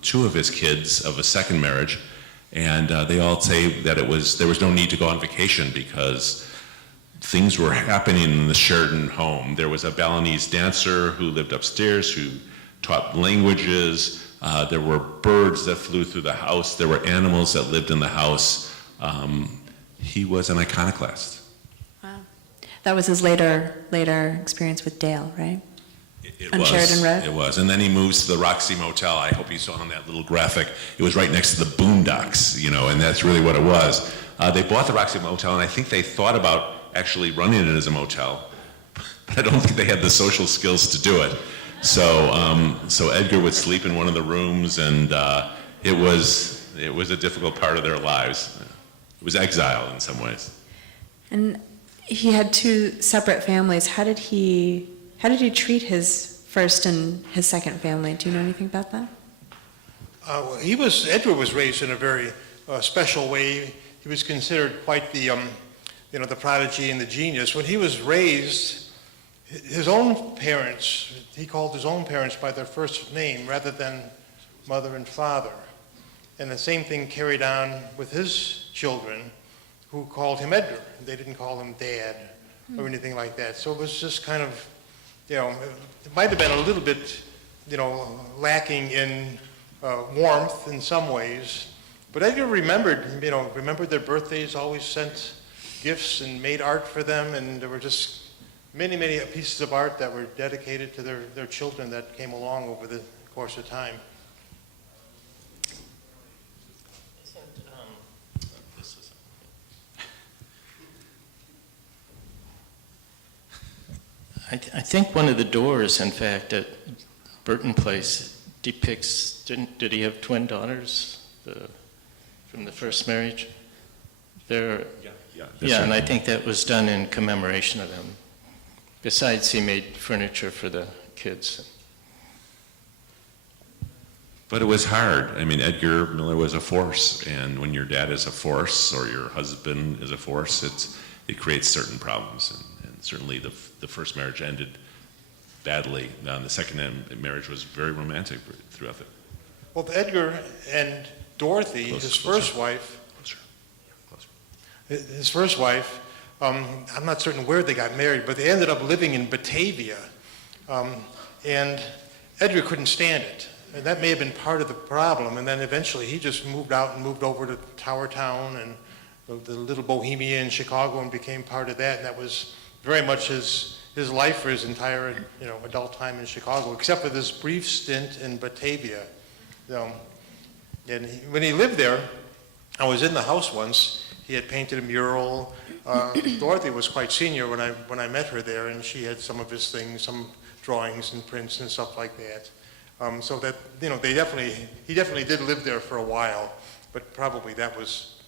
2 of his kids of a second marriage, and they all say that there was no need to go on vacation because things were happening in the Sheridan home. There was a Balinese dancer who lived upstairs who taught languages. There were birds that flew through the house. There were animals that lived in the house. He was an iconoclast. Wow. That was his later experience with Dale, right? It On was. Sheridan Road? It was. And then he moves to the Roxy Motel. I hope you saw on that little graphic. It was right next to the Boondocks, and that's really what it was. They bought the Roxy Motel, and I think they thought about actually running it as a motel, but I don't think they had the social skills to do it. So Edgar would sleep in one of the rooms, and it was a difficult part of their lives. It was exile in some ways. And he had 2 separate families. How did he treat his first and his second family? Do you know anything about that? Edgar was raised in a very special way. He was considered quite the prodigy and the genius. When he was raised, his own parents, he called his own parents by their first name rather than mother and father. And the same thing carried on with his children, who called him Edgar. They didn't call him Dad or anything like that. So it was just kind of, it might have been a little bit, lacking in warmth in some ways. But Edgar remembered their birthdays, always sent gifts and made art for them, and there were just many, many pieces of art that were dedicated to their children that came along over the course of time. I think one of the doors, in fact, at Burton Place depicts, did he have twin daughters from the first marriage? Yeah, and I think that was done in commemoration of them. Besides, he made furniture for the kids. But it was hard. I mean, Edgar Miller was a force, and when your dad is a force or your husband is a force, it creates certain problems. And certainly the first marriage ended badly. The second marriage was very romantic throughout it. Well, Edgar and Dorothy, his first wife, His first wife, I'm not certain where they got married, but they ended up living in Batavia. And Edgar couldn't stand it. And that may have been part of the problem. And then eventually he just moved out and moved over to Tower Town and the little Bohemia in Chicago and became part of that. And that was very much his life for his entire adult time in Chicago, except for this brief stint in Batavia. And when he lived there, I was in the house once. He had painted a mural. Dorothy was quite senior when I met her there, and she had some of his things, some drawings and prints and stuff like that. So that he definitely did live there for a while, but probably that was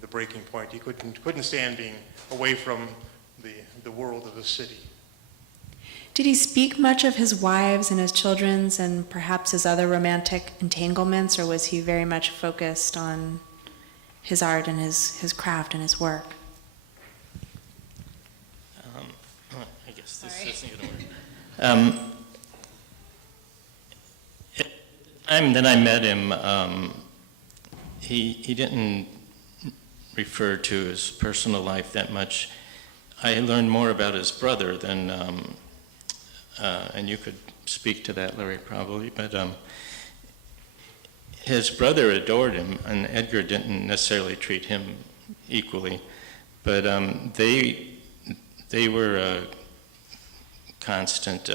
the breaking point. He couldn't stand being away from the world of the city. Did he speak much of his wives and his children's and perhaps his other romantic entanglements, or was he very much focused on his art and his craft and his work? I guess this isn't going to work. At the time that I met him, he didn't refer to his personal life that much. I learned more about his brother than, and you could speak to that, Larry, probably, but his brother adored him, and Edgar didn't necessarily treat him equally, but they were a constant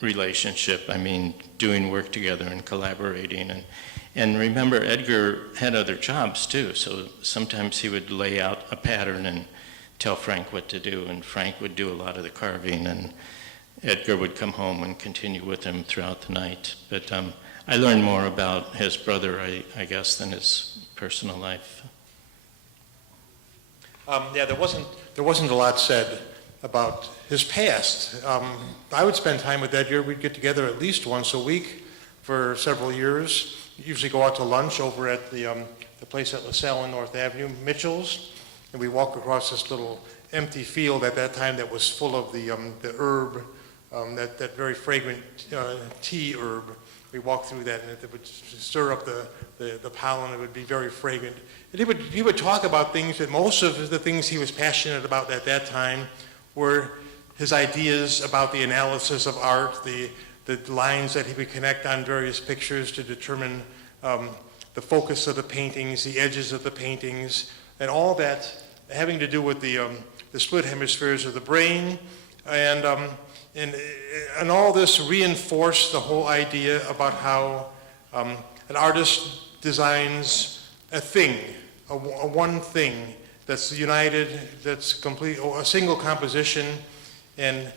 relationship. I mean, doing work together and collaborating. And remember, Edgar had other jobs too, so sometimes he would lay out a pattern and tell Frank what to do, and Frank would do a lot of the carving, and Edgar would come home and continue with him throughout the night. But I learned more about his brother, I guess, than his personal life. Yeah, there wasn't a lot said about his past. I would spend time with Edgar. We'd get together at least once a week for several years. Usually go out to lunch over at the place at LaSalle and North Avenue, Mitchell's, and we walk across this little empty field at that time that was full of the herb, that very fragrant tea herb. We walked through that, and it would stir up the pollen. It would be very fragrant. And he would talk about things, that most of the things he was passionate about at that time were his ideas about the analysis of art, the lines that he would connect on various pictures to determine the focus of the paintings, the edges of the paintings, and all that having to do with the split hemispheres of the brain, and all this reinforced the whole idea about how an artist designs a thing, a one thing that's united, that's complete, a single composition, and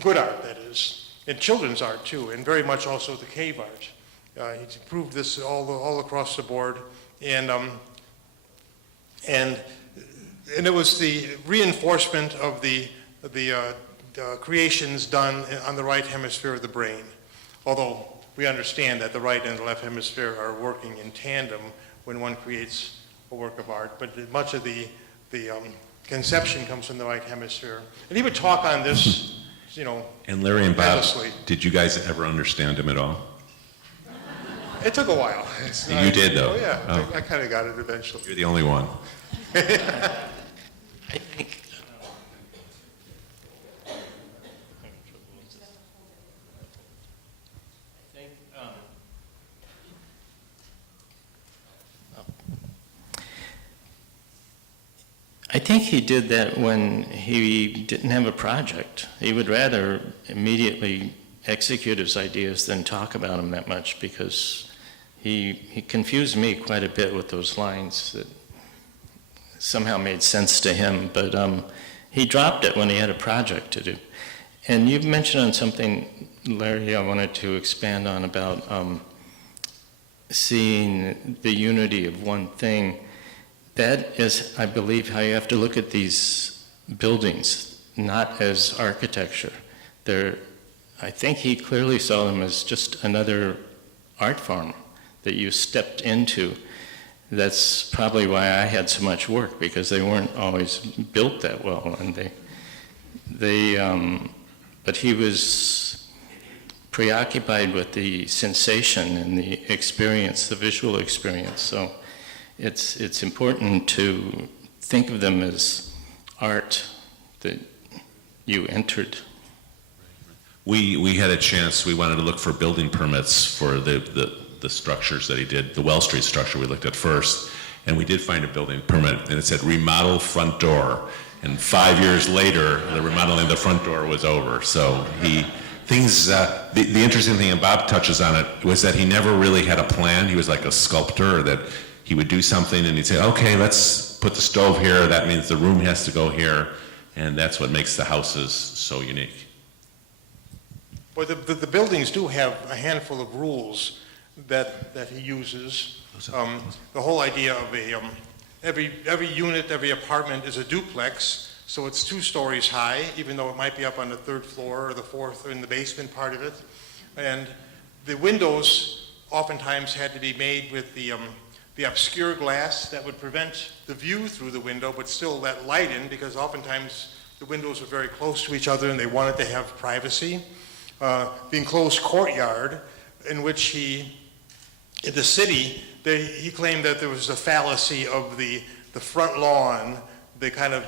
good art, that is, and children's art too, and very much also the cave art. He's proved this all across the board, and it was the reinforcement of the creations done on the right hemisphere of the brain. Although we understand that the right and the left hemisphere are working in tandem when one creates a work of art, but much of the conception comes from the right hemisphere. And he would talk on this, And Larry and Bob, endlessly. did you guys ever understand him at all? It took a while. You did, though? Oh, yeah. Oh. I kind of got it eventually. You're the only one. I think I think he did that when he didn't have a project. He would rather immediately execute his ideas than talk about them that much, because he confused me quite a bit with those lines that somehow made sense to him, but he dropped it when he had a project to do. And you've mentioned on something, Larry, I wanted to expand on about seeing the unity of one thing. That is, I believe, how you have to look at these buildings, not as architecture. I think he clearly saw them as just another art form that you stepped into. That's probably why I had so much work, because they weren't always built that well, and but he was preoccupied with the sensation and the experience, the visual experience. So it's important to think of them as art that you entered. We had a chance, we wanted to look for building permits for the structures that he did, the Well Street structure we looked at first, and we did find a building permit, and it said remodel front door. And 5 years later, the remodeling of the front door was over. So the interesting thing, and Bob touches on it, was that he never really had a plan. He was like a sculptor, that he would do something and he'd say, okay, let's put the stove here, that means the room has to go here, and that's what makes the houses so unique. Well, the buildings do have a handful of rules that he uses. The whole idea of every unit, every apartment is a duplex, so it's 2 stories high, even though it might be up on the 3rd floor or the 4th or in the basement part of it. And the windows oftentimes had to be made with the obscure glass that would prevent the view through the window, but still let light in, because oftentimes the windows were very close to each other and they wanted to have privacy. The enclosed courtyard, in which in the city, he claimed that there was a fallacy of the front lawn, the kind of,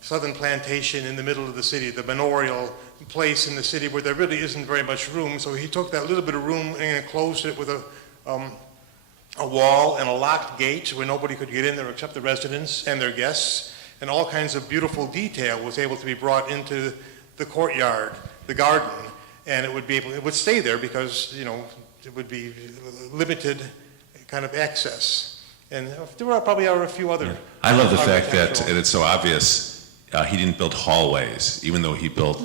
southern plantation in the middle of the city, the manorial place in the city where there really isn't very much room. So he took that little bit of room and enclosed it with a wall and a locked gate where nobody could get in there except the residents and their guests. And all kinds of beautiful detail was able to be brought into the courtyard, the garden, and it would stay there because, it would be limited kind of access. And there probably are a few other. Yeah. I love the fact that, and it's so obvious, he didn't build hallways, even though he built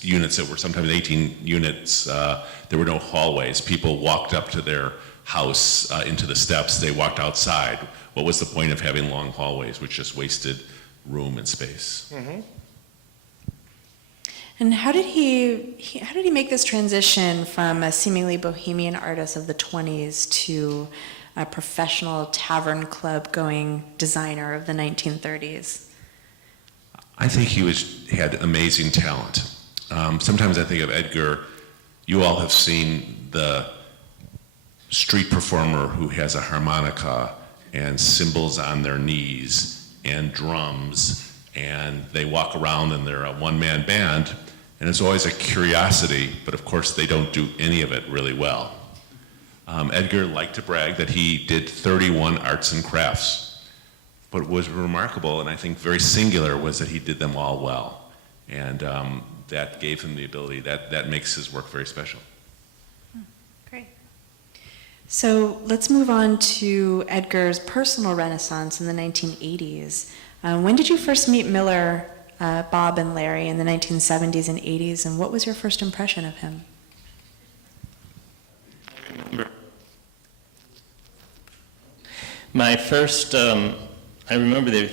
units that were sometimes 18 units. There were no hallways. People walked up to their house into the steps. They walked outside. What was the point of having long hallways, which just wasted room and space? Mm-hmm. And how did he make this transition from a seemingly bohemian artist of the 20s to a professional tavern club going designer of the 1930s? I think he had amazing talent. Sometimes I think of Edgar, you all have seen the street performer who has a harmonica and cymbals on their knees and drums, and they walk around and they're a one-man band. And it's always a curiosity, but of course they don't do any of it really well. Edgar liked to brag that he did 31 arts and crafts. But what was remarkable, and I think very singular, was that he did them all well. And that gave him the ability, that makes his work very special. Great. So let's move on to Edgar's personal renaissance in the 1980s. When did you first meet Miller, Bob and Larry, in the 1970s and 80s, and what was your first impression of him? My first, I remember the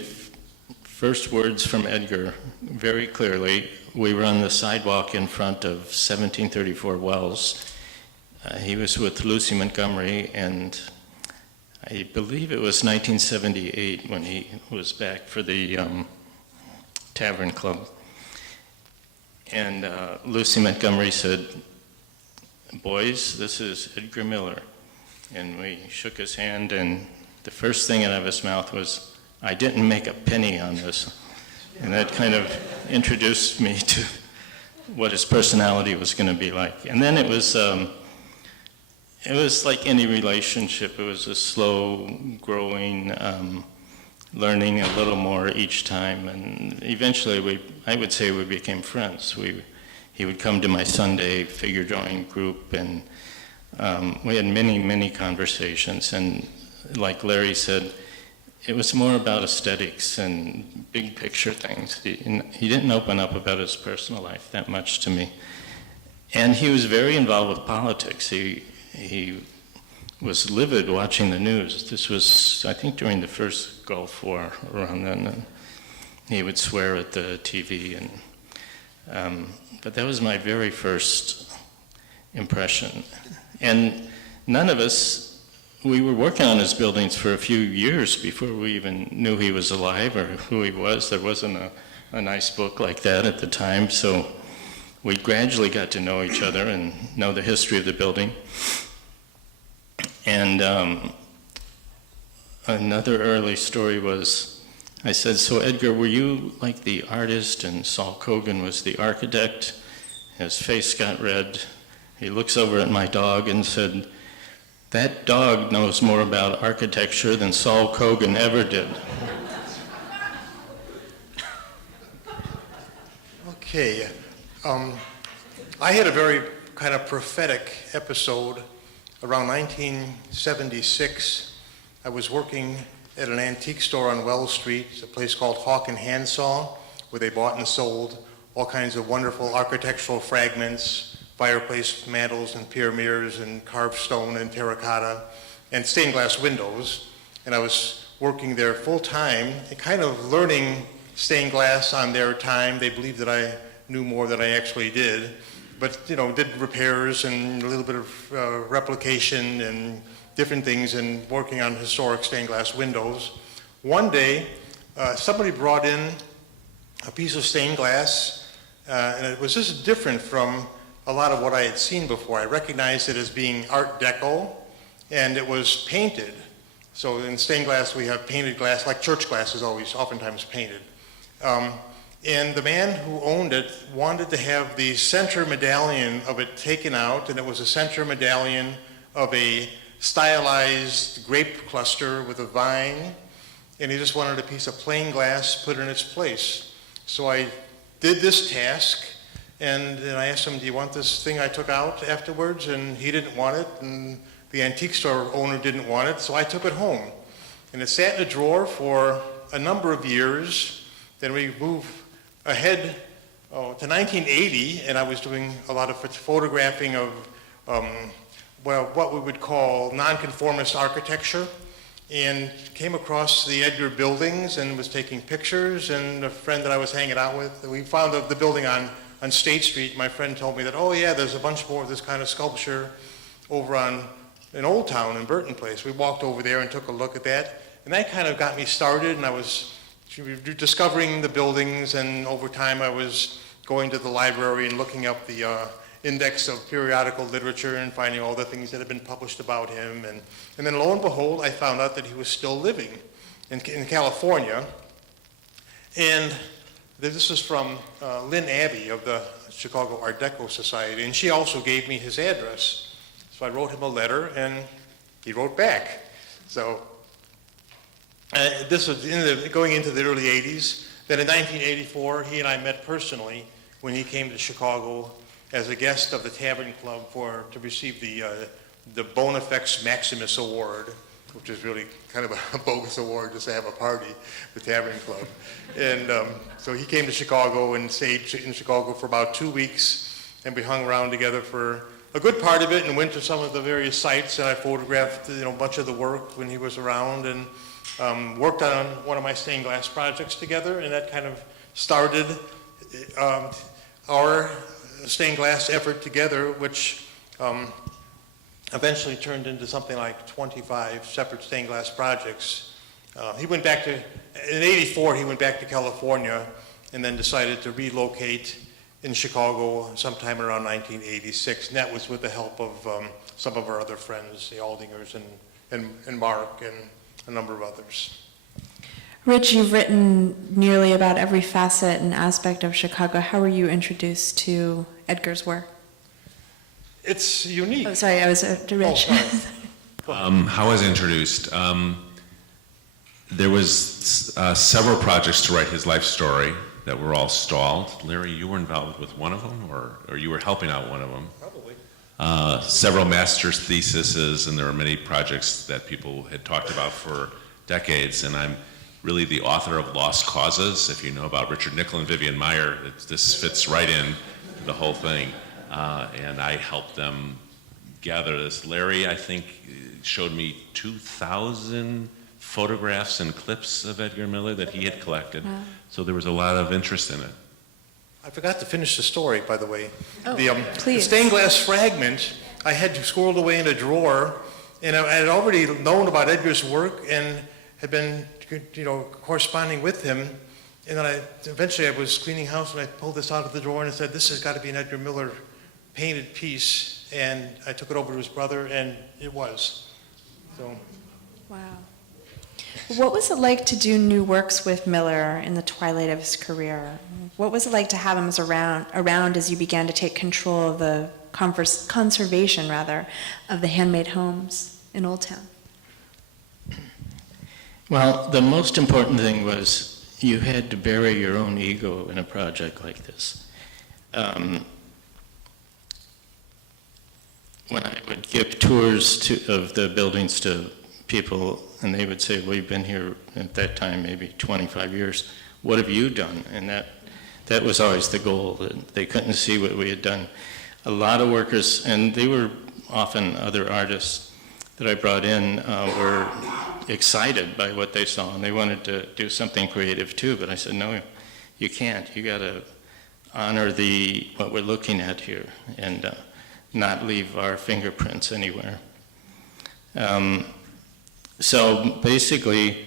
first words from Edgar very clearly. We were on the sidewalk in front of 1734 Wells. He was with Lucy Montgomery, and I believe it was 1978 when he was back for the Tavern Club. And Lucy Montgomery said, "Boys, this is Edgar Miller." And we shook his hand, and the first thing out of his mouth was, "I didn't make a penny on this." And that kind of introduced me to what his personality was going to be like. And then it was like any relationship. It was a slow growing, learning a little more each time, and eventually I would say we became friends. He would come to my Sunday figure drawing group, and we had many, many conversations, and like Larry said, it was more about aesthetics and big picture things. He didn't open up about his personal life that much to me. And he was very involved with politics. He was livid watching the news. This was, I think, during the first Gulf War, around then. And he would swear at the TV, but that was my very first impression. And none of us, we were working on his buildings for a few years before we even knew he was alive or who he was. There wasn't a nice book like that at the time, so we gradually got to know each other and know the history of the building. And another early story was, I said, so Edgar, were you like the artist and Saul Kogan was the architect? His face got red. He looks over at my dog and said, that dog knows more about architecture than Saul Kogan ever did. Okay. I had a very kind of prophetic episode around 1976. I was working at an antique store on Wells Street, a place called Hawk and Handsaw, where they bought and sold all kinds of wonderful architectural fragments, fireplace mantels and pier mirrors and carved stone and terracotta and stained glass windows. And I was working there full time and kind of learning stained glass on their time. They believed that I knew more than I actually did, but did repairs and a little bit of replication and different things and working on historic stained glass windows. One day, somebody brought in a piece of stained glass, and it was just different from a lot of what I had seen before. I recognized it as being Art Deco, and it was painted. So in stained glass, we have painted glass, like church glass is always oftentimes painted. And the man who owned it wanted to have the center medallion of it taken out, and it was a center medallion of a stylized grape cluster with a vine, and he just wanted a piece of plain glass put in its place. So I did this task, and then I asked him, do you want this thing I took out afterwards? And he didn't want it, and the antique store owner didn't want it, so I took it home. And it sat in a drawer for a number of years. Then we moved ahead to 1980, and I was doing a lot of photographing of what we would call nonconformist architecture, and came across the Edgar buildings and was taking pictures. And a friend that I was hanging out with, we found the building on State Street. My friend told me that, oh yeah, there's a bunch more of this kind of sculpture over in Old Town in Burton Place. We walked over there and took a look at that, and that kind of got me started, and I was discovering the buildings, and over time I was going to the library and looking up the index of periodical literature and finding all the things that had been published about him. And then lo and behold, I found out that he was still living in California. And this is from Lynn Abbey of the Chicago Art Deco Society, and she also gave me his address. So I wrote him a letter, and he wrote back. So this was going into the early 80s. Then in 1984, he and I met personally when he came to Chicago as a guest of the Tavern Club to receive the Bonifex Maximus Award, which is really kind of a bogus award just to have a party, the Tavern Club. And so he came to Chicago and stayed in Chicago for about 2 weeks, and we hung around together for a good part of it and went to some of the various sites, and I photographed a bunch of the work when he was around, and worked on one of my stained glass projects together, and that kind of started our stained glass effort together, which eventually turned into something like 25 separate stained glass projects. He went back in '84, he went back to California and then decided to relocate in Chicago sometime around 1986, and that was with the help of some of our other friends, the Aldingers and Mark and a number of others. Rich, you've written nearly about every facet and aspect of Chicago. How were you introduced to Edgar's work? It's unique. Oh, sorry, I was to Rich. How I was introduced? There was several projects to write his life story that were all stalled. Larry, you were involved with one of them, or you were helping out one of them? Probably. Several master's theses, and there were many projects that people had talked about for decades, and I'm really the author of Lost Causes. If you know about Richard Nickel and Vivian Meyer, this fits right in the whole thing, and I helped them gather this. Larry, I think, showed me 2,000 photographs and clips of Edgar Miller that he had collected, Wow. so there was a lot of interest in it. I forgot to finish the story, by the way. Oh, the please. stained glass fragment I had squirreled away in a drawer, and I had already known about Edgar's work and had been, corresponding with him. And then eventually I was cleaning house, and I pulled this out of the drawer and I said, "This has got to be an Edgar Miller painted piece." And I took it over to his brother, and it was. So. Wow. What was it like to do new works with Miller in the twilight of his career? What was it like to have him around as you began to take control of the conservation, rather, of the handmade homes in Old Town? Well, the most important thing was you had to bury your own ego in a project like this. When I would give tours of the buildings to people, and they would say, well, you've been here at that time maybe 25 years, what have you done? And that was always the goal, that they couldn't see what we had done. A lot of workers, and they were often other artists that I brought in, were excited by what they saw, and they wanted to do something creative too, but I said, no, you can't. You got to honor what we're looking at here, and not leave our fingerprints anywhere. So basically,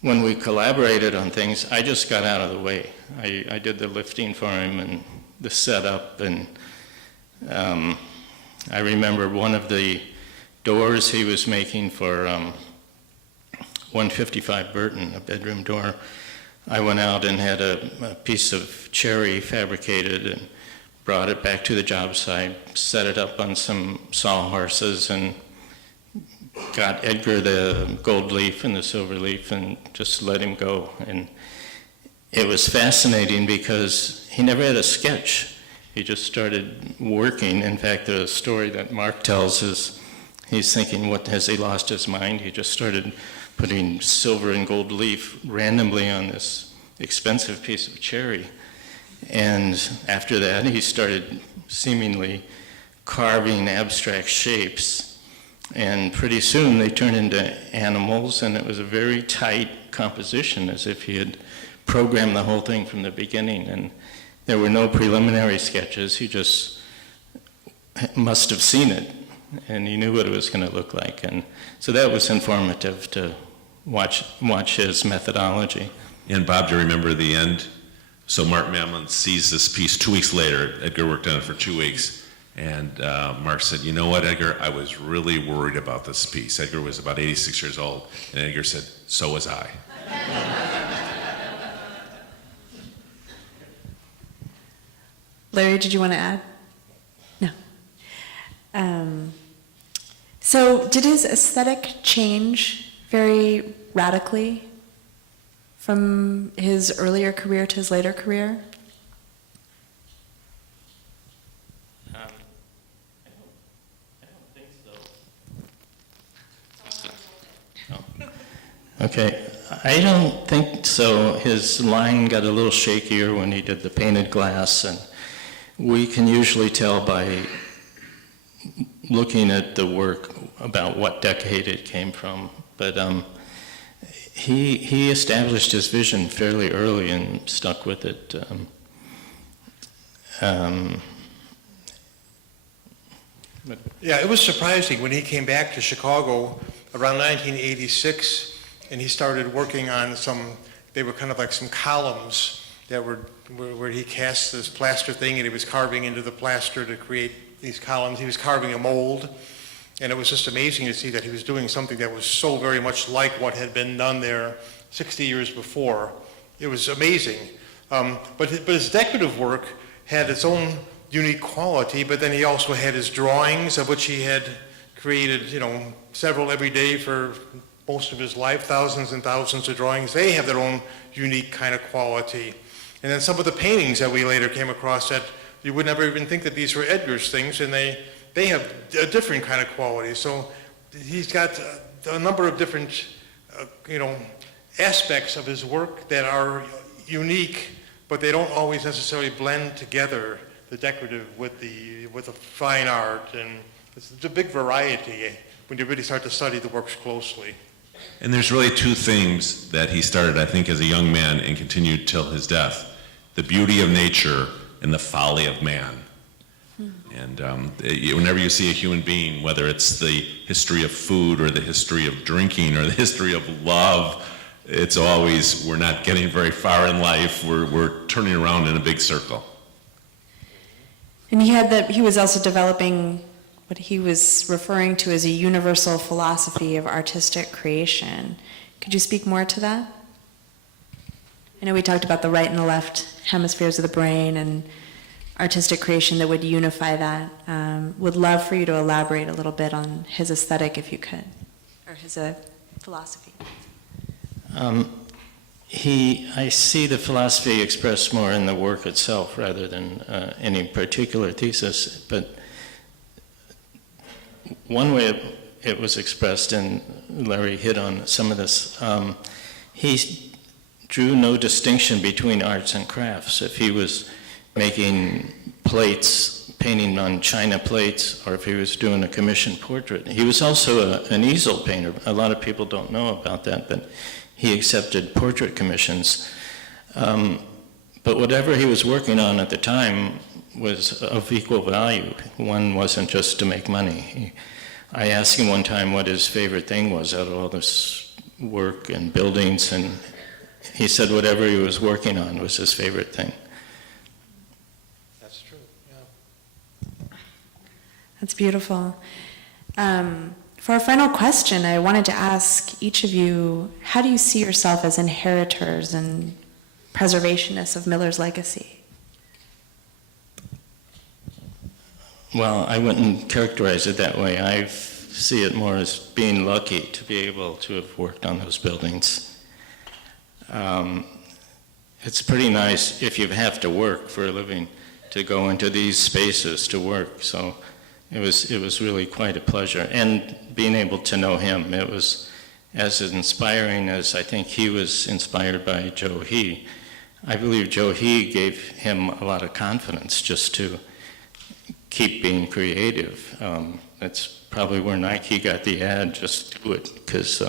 when we collaborated on things, I just got out of the way. I did the lifting for him and the setup, and I remember one of the doors he was making for 155 Burton, a bedroom door. I went out and had a piece of cherry fabricated and brought it back to the job site, set it up on some sawhorses, and got Edgar the gold leaf and the silver leaf and just let him go. And it was fascinating because he never had a sketch. He just started working. In fact, the story that Mark tells is he's thinking, what, has he lost his mind? He just started putting silver and gold leaf randomly on this expensive piece of cherry. And after that, he started seemingly carving abstract shapes. And pretty soon they turned into animals, and it was a very tight composition, as if he had programmed the whole thing from the beginning. And there were no preliminary sketches. He just must have seen it, and he knew what it was going to look like. And so that was informative to watch his methodology. And Bob, do you remember the end? So Mark Mamlin sees this piece 2 weeks later. Edgar worked on it for 2 weeks. And Mark said, you know what, Edgar, I was really worried about this piece. Edgar was about 86 years old. And Edgar said, so was I. Larry, did you want to add? No. So did his aesthetic change very radically from his earlier career to his later career? I don't think so. Oh. Okay, I don't think so. His line got a little shakier when he did the painted glass, and we can usually tell by looking at the work about what decade it came from. But he established his vision fairly early and stuck with it. Yeah, it was surprising when he came back to Chicago around 1986, and he started working on they were kind of like some columns that were where he cast this plaster thing, and he was carving into the plaster to create these columns. He was carving a mold, and it was just amazing to see that he was doing something that was so very much like what had been done there 60 years before. It was amazing. But his decorative work had its own unique quality, but then he also had his drawings, of which he had created, several every day for most of his life, thousands and thousands of drawings. They have their own unique kind of quality. And then some of the paintings that we later came across that you would never even think that these were Edgar's things, and they have a different kind of quality. So he's got a number of different, aspects of his work that are unique, but they don't always necessarily blend together, the decorative with the fine art. And it's a big variety when you really start to study the works closely. And there's really two themes that he started, I think, as a young man and continued till his death: the beauty of nature and the folly of man. And whenever you see a human being, whether it's the history of food or the history of drinking or the history of love, it's always, we're not getting very far in life. We're turning around in a big circle. And he was also developing what he was referring to as a universal philosophy of artistic creation. Could you speak more to that? I know we talked about the right and the left hemispheres of the brain and artistic creation that would unify that. Would love for you to elaborate a little bit on his aesthetic, if you could, or his philosophy. I see the philosophy expressed more in the work itself rather than any particular thesis, but one way it was expressed, and Larry hit on some of this, he drew no distinction between arts and crafts. If he was making plates, painting on china plates, or if he was doing a commissioned portrait. He was also an easel painter. A lot of people don't know about that, but he accepted portrait commissions. But whatever he was working on at the time was of equal value. One wasn't just to make money. I asked him one time what his favorite thing was out of all this work and buildings, and he said whatever he was working on was his favorite thing. That's true, yeah. That's beautiful. For our final question, I wanted to ask each of you, how do you see yourself as inheritors and preservationists of Miller's legacy? Well, I wouldn't characterize it that way. I see it more as being lucky to be able to have worked on those buildings. It's pretty nice if you have to work for a living to go into these spaces to work. So it was really quite a pleasure. And being able to know him, it was as inspiring as I think he was inspired by Joe He. I believe Joe He gave him a lot of confidence just to keep being creative. That's probably where Nike got the ad, just do it, because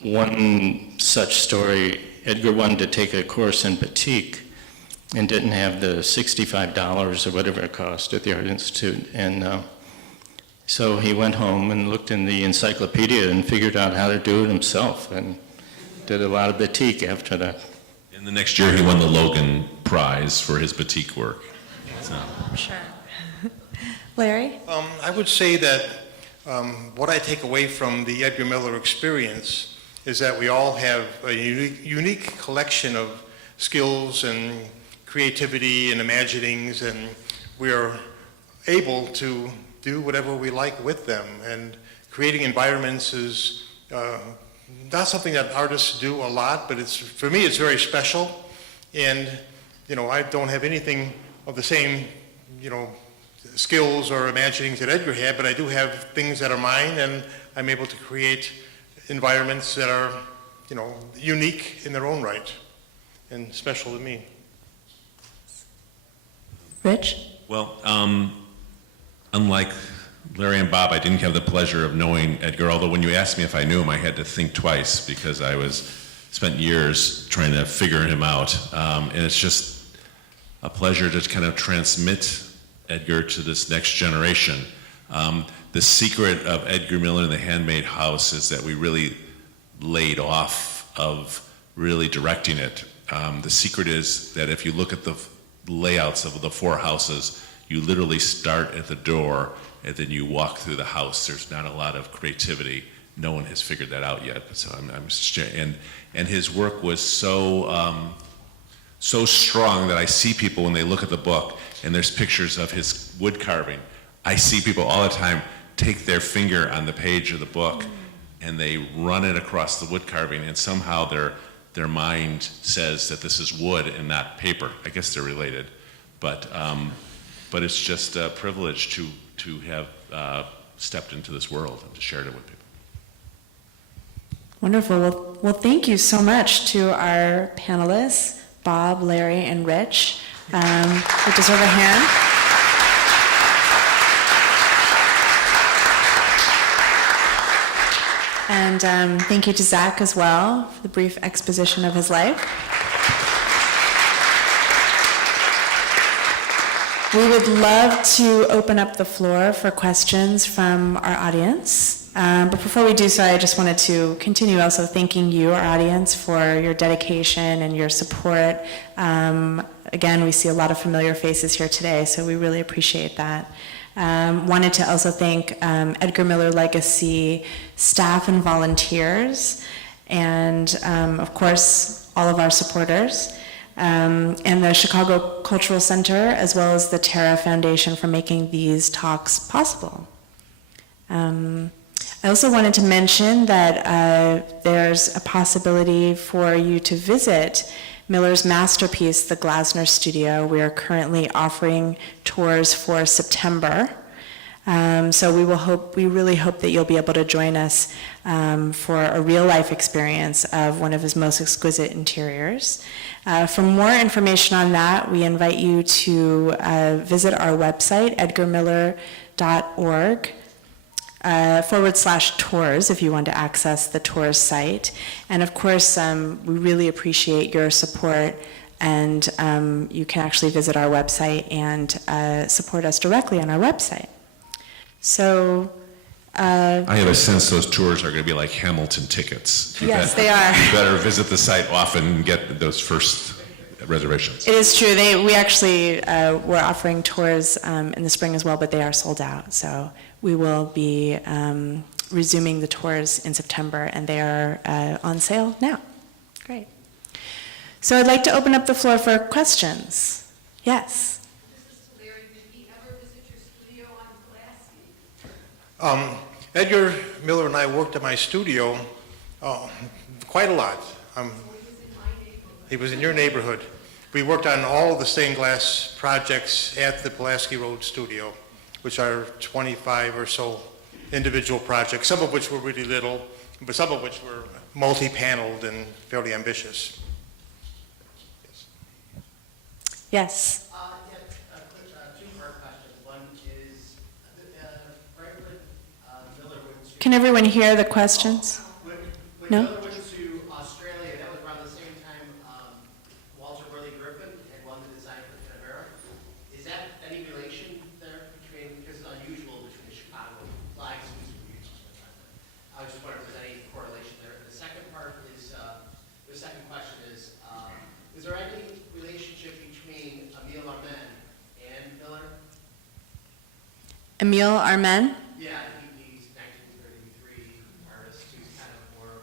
one such story, Edgar wanted to take a course in batik and didn't have the $65 or whatever it cost at the Art Institute. And so he went home and looked in the encyclopedia and figured out how to do it himself and did a lot of batik after that. And the next year he won the Logan Prize for his batik work. So. Sure. Larry? I would say that what I take away from the Edgar Miller experience is that we all have a unique collection of skills and creativity and imaginings, and we are able to do whatever we like with them. And creating environments is not something that artists do a lot, but for me it's very special. And I don't have anything of the same skills or imaginings that Edgar had, but I do have things that are mine, and I'm able to create environments that are unique in their own right and special to me. Rich? Well, unlike Larry and Bob, I didn't have the pleasure of knowing Edgar, although when you asked me if I knew him, I had to think twice because I spent years trying to figure him out. And it's just a pleasure to kind of transmit Edgar to this next generation. The secret of Edgar Miller and the Handmade House is that we really laid off of really directing it. The secret is that if you look at the layouts of the four houses, you literally start at the door and then you walk through the house. There's not a lot of creativity. No one has figured that out yet. So and his work was so strong that I see people when they look at the book and there's pictures of his wood carving. I see people all the time take their finger on the page of the book and they run it across the wood carving, and somehow their mind says that this is wood and not paper. I guess they're related, but it's just a privilege to have stepped into this world and to share it with people. Wonderful. Well, thank you so much to our panelists, Bob, Larry, and Rich. They deserve a hand. And thank you to Zach as well for the brief exposition of his life. We would love to open up the floor for questions from our audience. But before we do so, I just wanted to continue also thanking you, our audience, for your dedication and your support. Again, we see a lot of familiar faces here today, so we really appreciate that. Wanted to also thank Edgar Miller Legacy staff and volunteers, and of course, all of our supporters, and the Chicago Cultural Center, as well as the Terra Foundation for making these talks possible. I also wanted to mention that there's a possibility for you to visit Miller's masterpiece, the Glasner Studio. We are currently offering tours for September. So we really hope that you'll be able to join us for a real-life experience of one of his most exquisite interiors. For more information on that, we invite you to visit our website, edgarmiller.org. /tours if you want to access the tours site. And of course, we really appreciate your support, and you can actually visit our website and support us directly on our website. So, I have a sense those tours are going to be like Hamilton tickets. yes, they are. You better visit the site often and get those first reservations. It is true. We actually were offering tours in the spring as well, but they are sold out. So we will be resuming the tours in September, and they are on sale now. Great. So I'd like to open up the floor for questions. Yes. Edgar Miller and I worked at my studio quite a lot. He was in your neighborhood. We worked on all of the stained glass projects at the Pulaski Road studio, which are 25 or so individual projects, some of which were really little, but some of which were multi-paneled and fairly ambitious. Yes. A quick two-part question. One is, Franklin Miller went to... Can everyone hear the questions? When No? Miller went to Australia, that was around the same time Walter Burley Griffin had won the design for Terra. Is that any relation there between, because it's unusual between the Chicago flags and I was just wondering if there's any correlation there. The second part is, the second question is there any relationship between Emile Armand and Miller? Emile Armand? Yeah, he's 1933 artist who's kind of more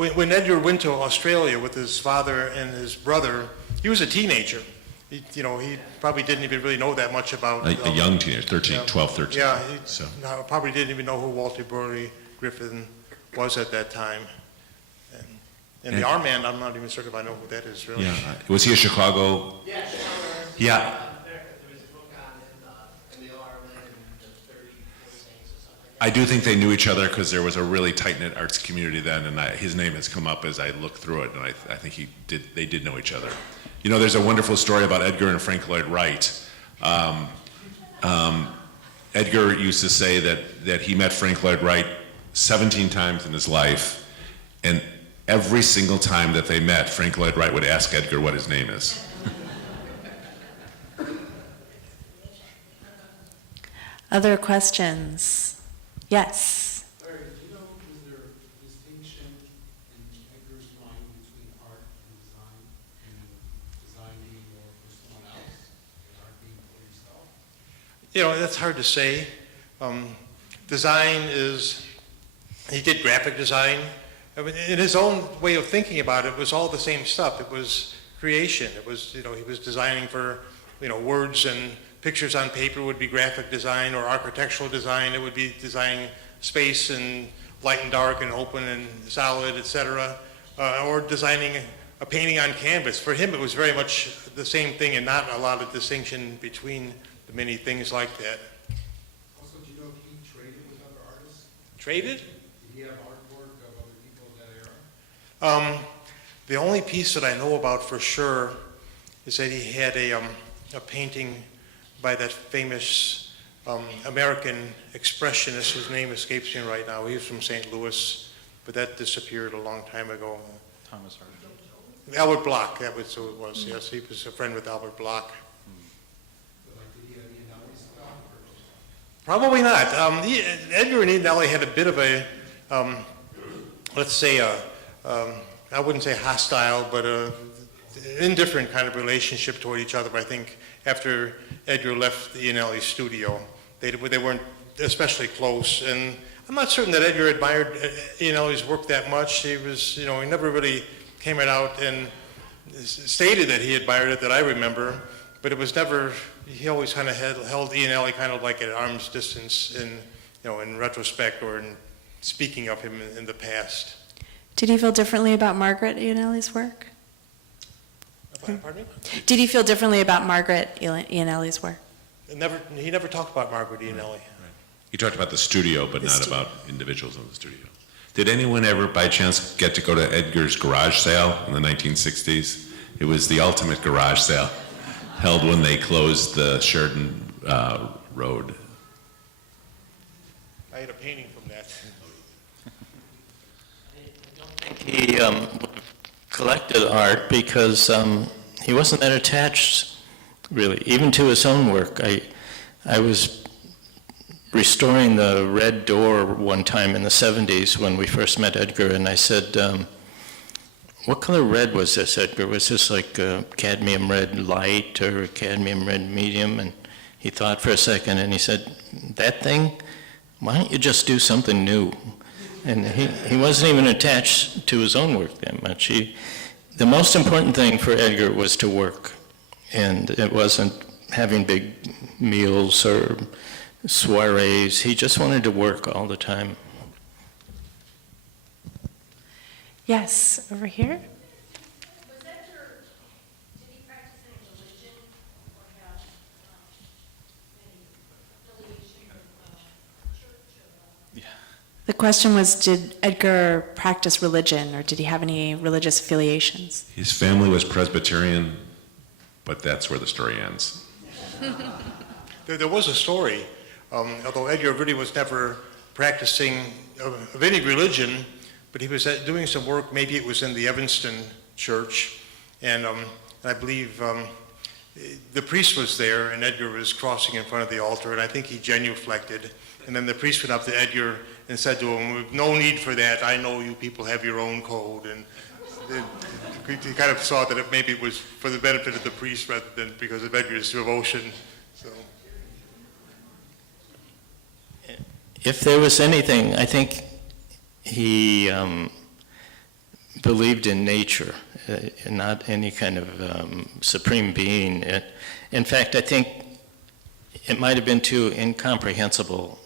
of a... When Edgar went to Australia with his father and his brother, he was a teenager. He probably didn't even really know that much about... A young teenager, 13, 12, 13. Yeah, he So. probably didn't even know who Walter Burley Griffin was at that time. And the Armand, I'm not even certain if I know who that is, really. Yeah. Was he a Chicago? Yeah, Chicago. Yeah. There was a book on Emile Armand and the 30 Saints or something like that. I do think they knew each other because there was a really tight-knit arts community then, and his name has come up as I look through it, and I think they did know each other. You know, there's a wonderful story about Edgar and Frank Lloyd Wright. Edgar used to say that he met Frank Lloyd Wright 17 times in his life, and every single time that they met, Frank Lloyd Wright would ask Edgar what his name is. Other questions? Yes. Larry, do you know, is there a distinction in Edgar's mind between art and design being more for someone else, and art being for yourself? That's hard to say. Design is, he did graphic design. I mean, in his own way of thinking about it, it was all the same stuff. It was creation. It was, he was designing for, words and pictures on paper would be graphic design, or architectural design. It would be designing space and light and dark and open and solid, etc. Or designing a painting on canvas. For him, it was very much the same thing and not a lot of distinction between the many things like that. Also, do you know if he traded with other artists? Traded? Did he have artwork of other people of that era? The only piece that I know about for sure is that he had a painting by that famous American expressionist whose name escapes me right now. He was from St. Louis, but that disappeared a long time ago. Thomas Hardy. Albert Bloch, that was who it was, yes. He was a friend with Albert Bloch. But like, did he have Ian stuff? Probably not. Edgar and Nellie had a bit of a, let's say, I wouldn't say hostile, but indifferent kind of relationship toward each other. I think after Edgar left the Ian Nellie studio, they weren't especially close. And I'm not certain that Edgar admired his work that much. He was, he never really came out and stated that he admired it, that I remember, but it was never, he always kind of held Ian kind of like at arm's distance in retrospect or in speaking of him in the past. Did he feel differently about Margaret Ianelli's work? Pardon me? Did he feel differently about Margaret Ianelli's work? He never talked about Margaret Ianelli. He talked about the studio, but not about individuals in the studio. Did anyone ever, by chance, get to go to Edgar's garage sale in the 1960s? It was the ultimate garage sale, held when they closed the Sheridan Road. I had a painting from that. He collected art because he wasn't that attached, really, even to his own work. I was restoring the red door one time in the 70s when we first met Edgar, and I said, what color red was this, Edgar? Was this like cadmium red light or cadmium red medium? And he thought for a second, and he said, that thing? Why don't you just do something new? And he wasn't even attached to his own work that much. The most important thing for Edgar was to work, and it wasn't having big meals or soirees. He just wanted to work all the time. Yes, over here. Was Edgar, did he practice any religion or have any affiliation with church? The question was, did Edgar practice religion, or did he have any religious affiliations? His family was Presbyterian, but that's where the story ends. There was a story, although Edgar really was never practicing of any religion, but he was doing some work, maybe it was in the Evanston church, and I believe the priest was there, and Edgar was crossing in front of the altar, and I think he genuflected, and then the priest went up to Edgar and said to him, no need for that, I know you people have your own code, and he kind of saw that maybe it was for the benefit of the priest rather than because of Edgar's devotion. So. If there was anything, I think he believed in nature, not any kind of supreme being. In fact, I think it might have been too incomprehensible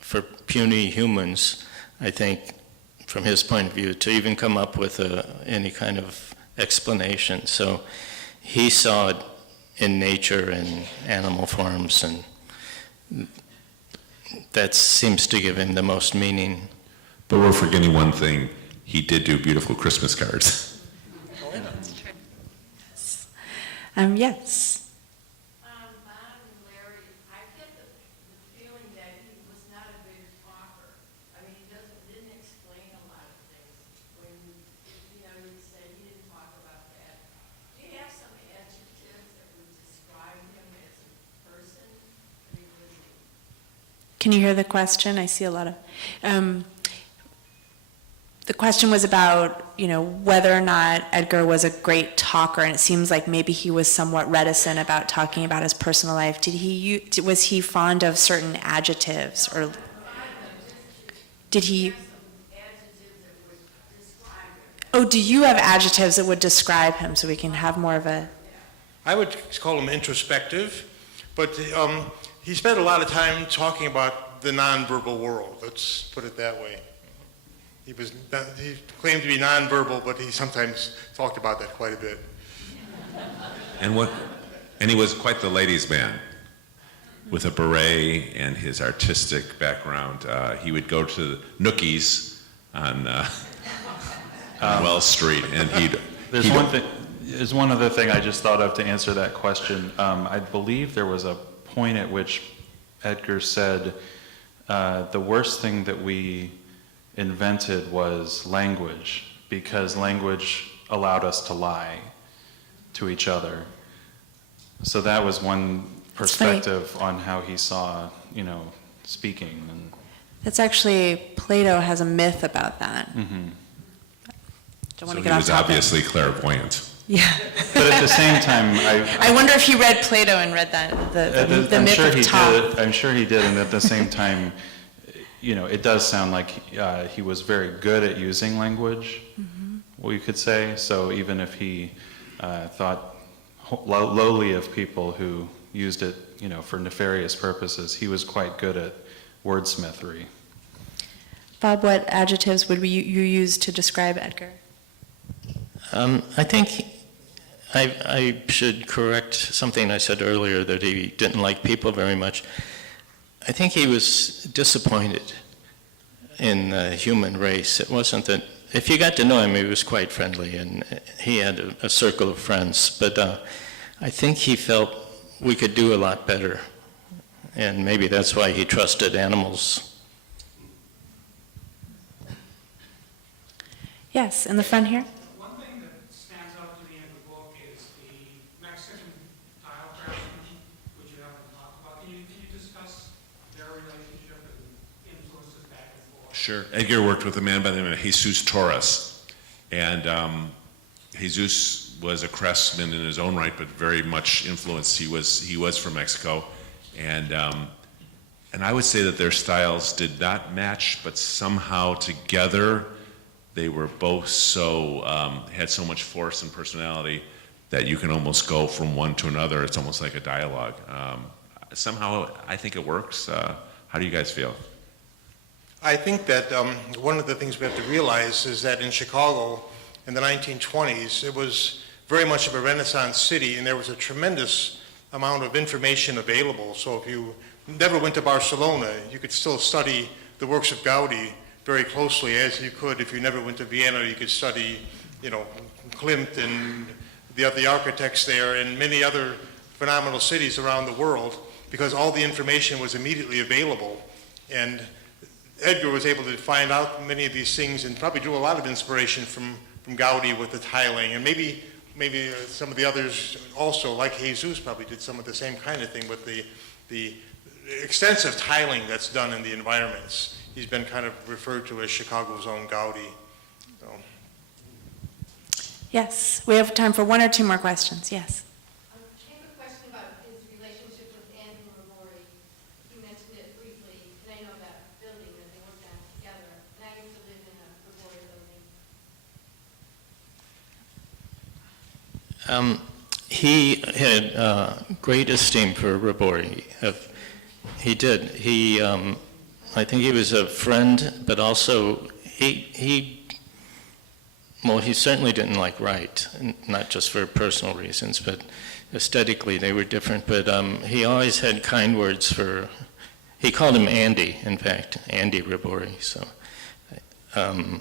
for puny humans, I think, from his point of view, to even come up with any kind of explanation. So he saw it in nature and animal forms, and that seems to give him the most meaning. But we're forgetting one thing. He did do beautiful Christmas cards. Yes. Bob and Larry, I get the feeling that he was not a big talker. I mean, he didn't explain a lot of things. When, you'd say he didn't talk about that. Do you have some adjectives that would describe him as a person? I mean, was he Can you hear the question? I see a lot of. The question was about, whether or not Edgar was a great talker, and it seems like maybe he was somewhat reticent about talking about his personal life. Was he fond of certain adjectives, or did he? Oh, do you have adjectives that would describe him so we can have more of a? I would call him introspective, but he spent a lot of time talking about the nonverbal world. Let's put it that way. He claimed to be nonverbal, but he sometimes talked about that quite a bit. And he was quite the ladies' man, with a beret and his artistic background. He would go to Nookies on Wells Street, and There's one other thing I just thought of to answer that question. I believe there was a point at which Edgar said, the worst thing that we invented was language, because language allowed us to lie to each other. So that was one perspective on how he saw, speaking. And That's actually, Plato has a myth about that. mm-hmm. Don't want so to he get off was topic. obviously clairvoyant. Yeah. But at the same time, I wonder if he read Plato and read that, the myth I'm sure of he talk. did. I'm sure he did, and at the same time, you know, it does sound like he was very good at using language, we could say. So even if he thought lowly of people who used it, you know, for nefarious purposes, he was quite good at wordsmithery. Bob, what adjectives would you use to describe Edgar? I think I should correct something I said earlier, that he didn't like people very much. I think he was disappointed in the human race. It wasn't that, if you got to know him, he was quite friendly, and he had a circle of friends, but I think he felt we could do a lot better, and maybe that's why he trusted animals. Yes, in the front here. One thing that stands out to me in the book is the Mexican tile craftsmen, which you haven't talked about. Can you discuss their relationship and influences back and forth? Sure. Edgar worked with a man by the name of Jesus Torres, and Jesus was a craftsman in his own right, but very much influenced. He was from Mexico, and I would say that their styles did not match, but somehow together they were both so had so much force and personality that you can almost go from one to another. It's almost like a dialogue. Somehow, I think it works. How do you guys feel? I think that one of the things we have to realize is that in Chicago in the 1920s, it was very much of a Renaissance city, and there was a tremendous amount of information available. So if you never went to Barcelona, you could still study the works of Gaudi very closely, as you could if you never went to Vienna. You could study, you know, Klimt and the architects there, and many other phenomenal cities around the world, because all the information was immediately available. And Edgar was able to find out many of these things and probably drew a lot of inspiration from Gaudi with the tiling, and maybe some of the others also, like Jesus, probably did some of the same kind of thing with the extensive tiling that's done in the environments. He's been kind of referred to as Chicago's own Gaudi. So. Yes, we have time for one or two more questions. Yes. I have a question about his relationship with Andrew Rabori. You mentioned it briefly, and I know that building that they worked on together. And I used to live in a Rabori building. He had great esteem for Rabori. He did. I think he was a friend, but also he certainly didn't like Wright, not just for personal reasons, but aesthetically they were different. But he always had kind words for, he called him Andy, in fact, Andy Rabori. So, and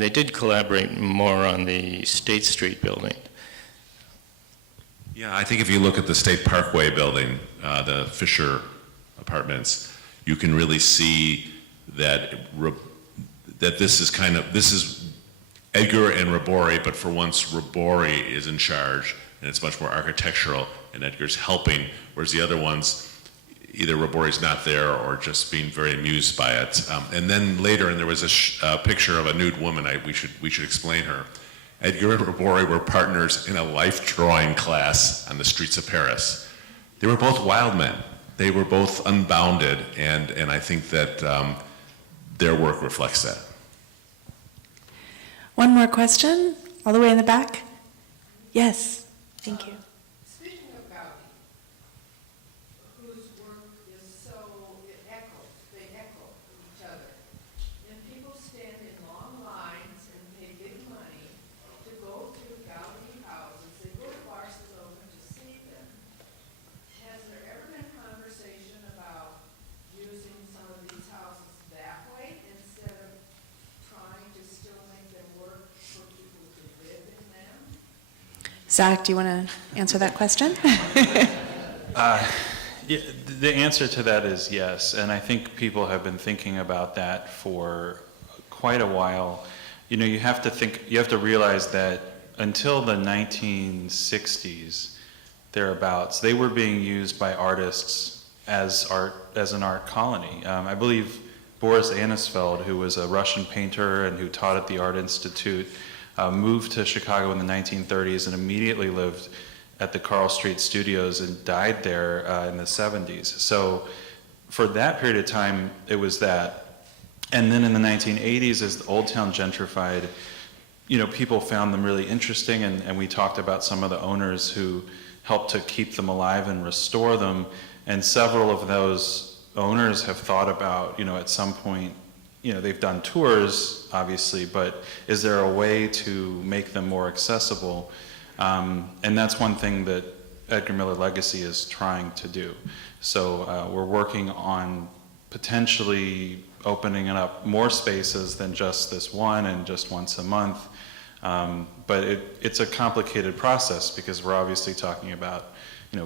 they did collaborate more on the State Street building. Yeah, I think if you look at the State Parkway building, the Fisher Apartments, you can really see that this is Edgar and Rabori, but for once Rabori is in charge, and it's much more architectural, and Edgar's helping, whereas the other ones, either Rabori's not there or just being very amused by it. And then later, and there was a picture of a nude woman. We should explain her. Edgar and Rabori were partners in a life drawing class on the streets of Paris. They were both wild men. They were both unbounded, and I think that their work reflects that. One more question, all the way in the back. Yes, thank you. Speaking of Gaudi, whose work is so, they echo each other. And people stand in long lines and pay big money to go to Gaudi houses. They go to Barcelona to see them. Has there ever been conversation about using some of these houses that way instead of trying to still make them work for people to live in them? Zach, do you want to answer that question? Yeah, the answer to that is yes, and I think people have been thinking about that for quite a while. You know, you have to realize that until the 1960s, thereabouts, they were being used by artists as an art colony. I believe Boris Anisfeld, who was a Russian painter and who taught at the Art Institute, moved to Chicago in the 1930s and immediately lived at the Carl Street Studios and died there in the 70s. So for that period of time, it was that. And then in the 1980s, as the Old Town gentrified, people found them really interesting, and we talked about some of the owners who helped to keep them alive and restore them. And several of those owners have thought about, at some point, they've done tours, obviously, but is there a way to make them more accessible? And that's one thing that Edgar Miller Legacy is trying to do. So we're working on potentially opening up more spaces than just this one and just once a month. But it's a complicated process because we're obviously talking about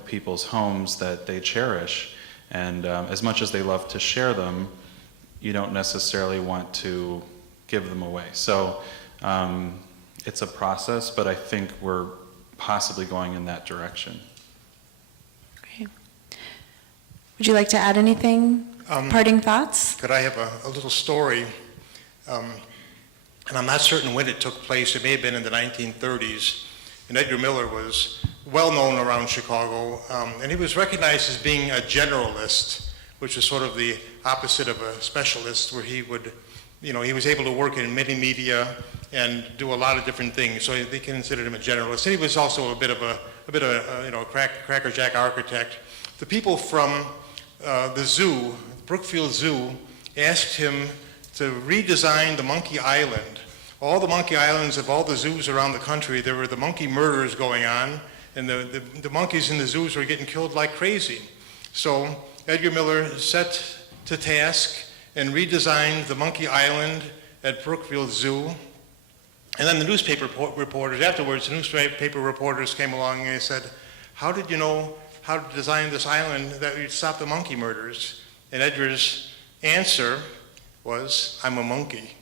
people's homes that they cherish, and as much as they love to share them, you don't necessarily want to give them away. So it's a process, but I think we're possibly going in that direction. Great. Would you like to add anything? Parting thoughts? Could I have a little story? And I'm not certain when it took place. It may have been in the 1930s. And Edgar Miller was well known around Chicago. And he was recognized as being a generalist, which is sort of the opposite of a specialist, where he would, he was able to work in many media and do a lot of different things. So they considered him a generalist. And he was also a bit of a crackerjack architect. The people from the zoo, Brookfield Zoo, asked him to redesign the Monkey Island. All the monkey islands of all the zoos around the country, there were the monkey murders going on, and the monkeys in the zoos were getting killed like crazy. So Edgar Miller set to task and redesigned the Monkey Island at Brookfield Zoo. And then the newspaper reporters, afterwards, the newspaper reporters came along and they said, how did you know how to design this island that would stop the monkey murders? And Edgar's answer was, I'm a monkey.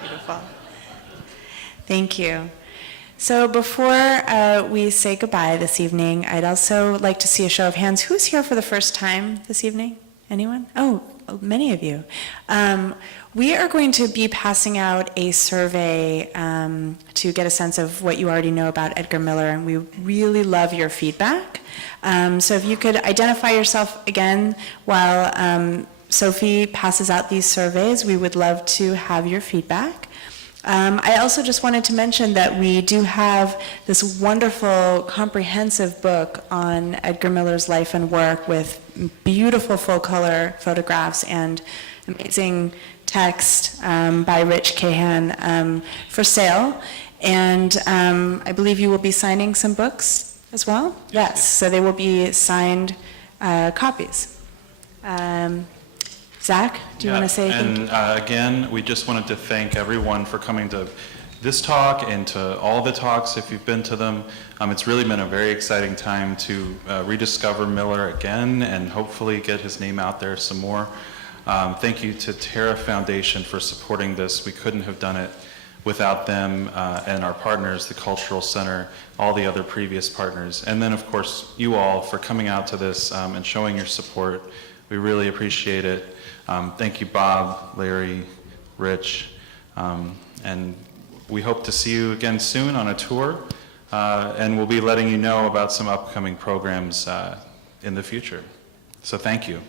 Beautiful. Thank you. So before we say goodbye this evening, I'd also like to see a show of hands. Who's here for the first time this evening? Anyone? Oh, many of you. We are going to be passing out a survey to get a sense of what you already know about Edgar Miller, and we really love your feedback. So if you could identify yourself again while Sophie passes out these surveys, we would love to have your feedback. I also just wanted to mention that we do have this wonderful comprehensive book on Edgar Miller's life and work with beautiful full-color photographs and amazing text by Rich Cahan for sale. And I believe you will be signing some books as well? Yes. So they will be signed copies. Zach, do you want to say anything? And again, we just wanted to thank everyone for coming to this talk and to all the talks if you've been to them. It's really been a very exciting time to rediscover Miller again and hopefully get his name out there some more. Thank you to Terra Foundation for supporting this. We couldn't have done it without them and our partners, the Cultural Center, all the other previous partners. And then, of course, you all for coming out to this and showing your support. We really appreciate it. Thank you, Bob, Larry, Rich, and we hope to see you again soon on a tour, and we'll be letting you know about some upcoming programs in the future. So thank you.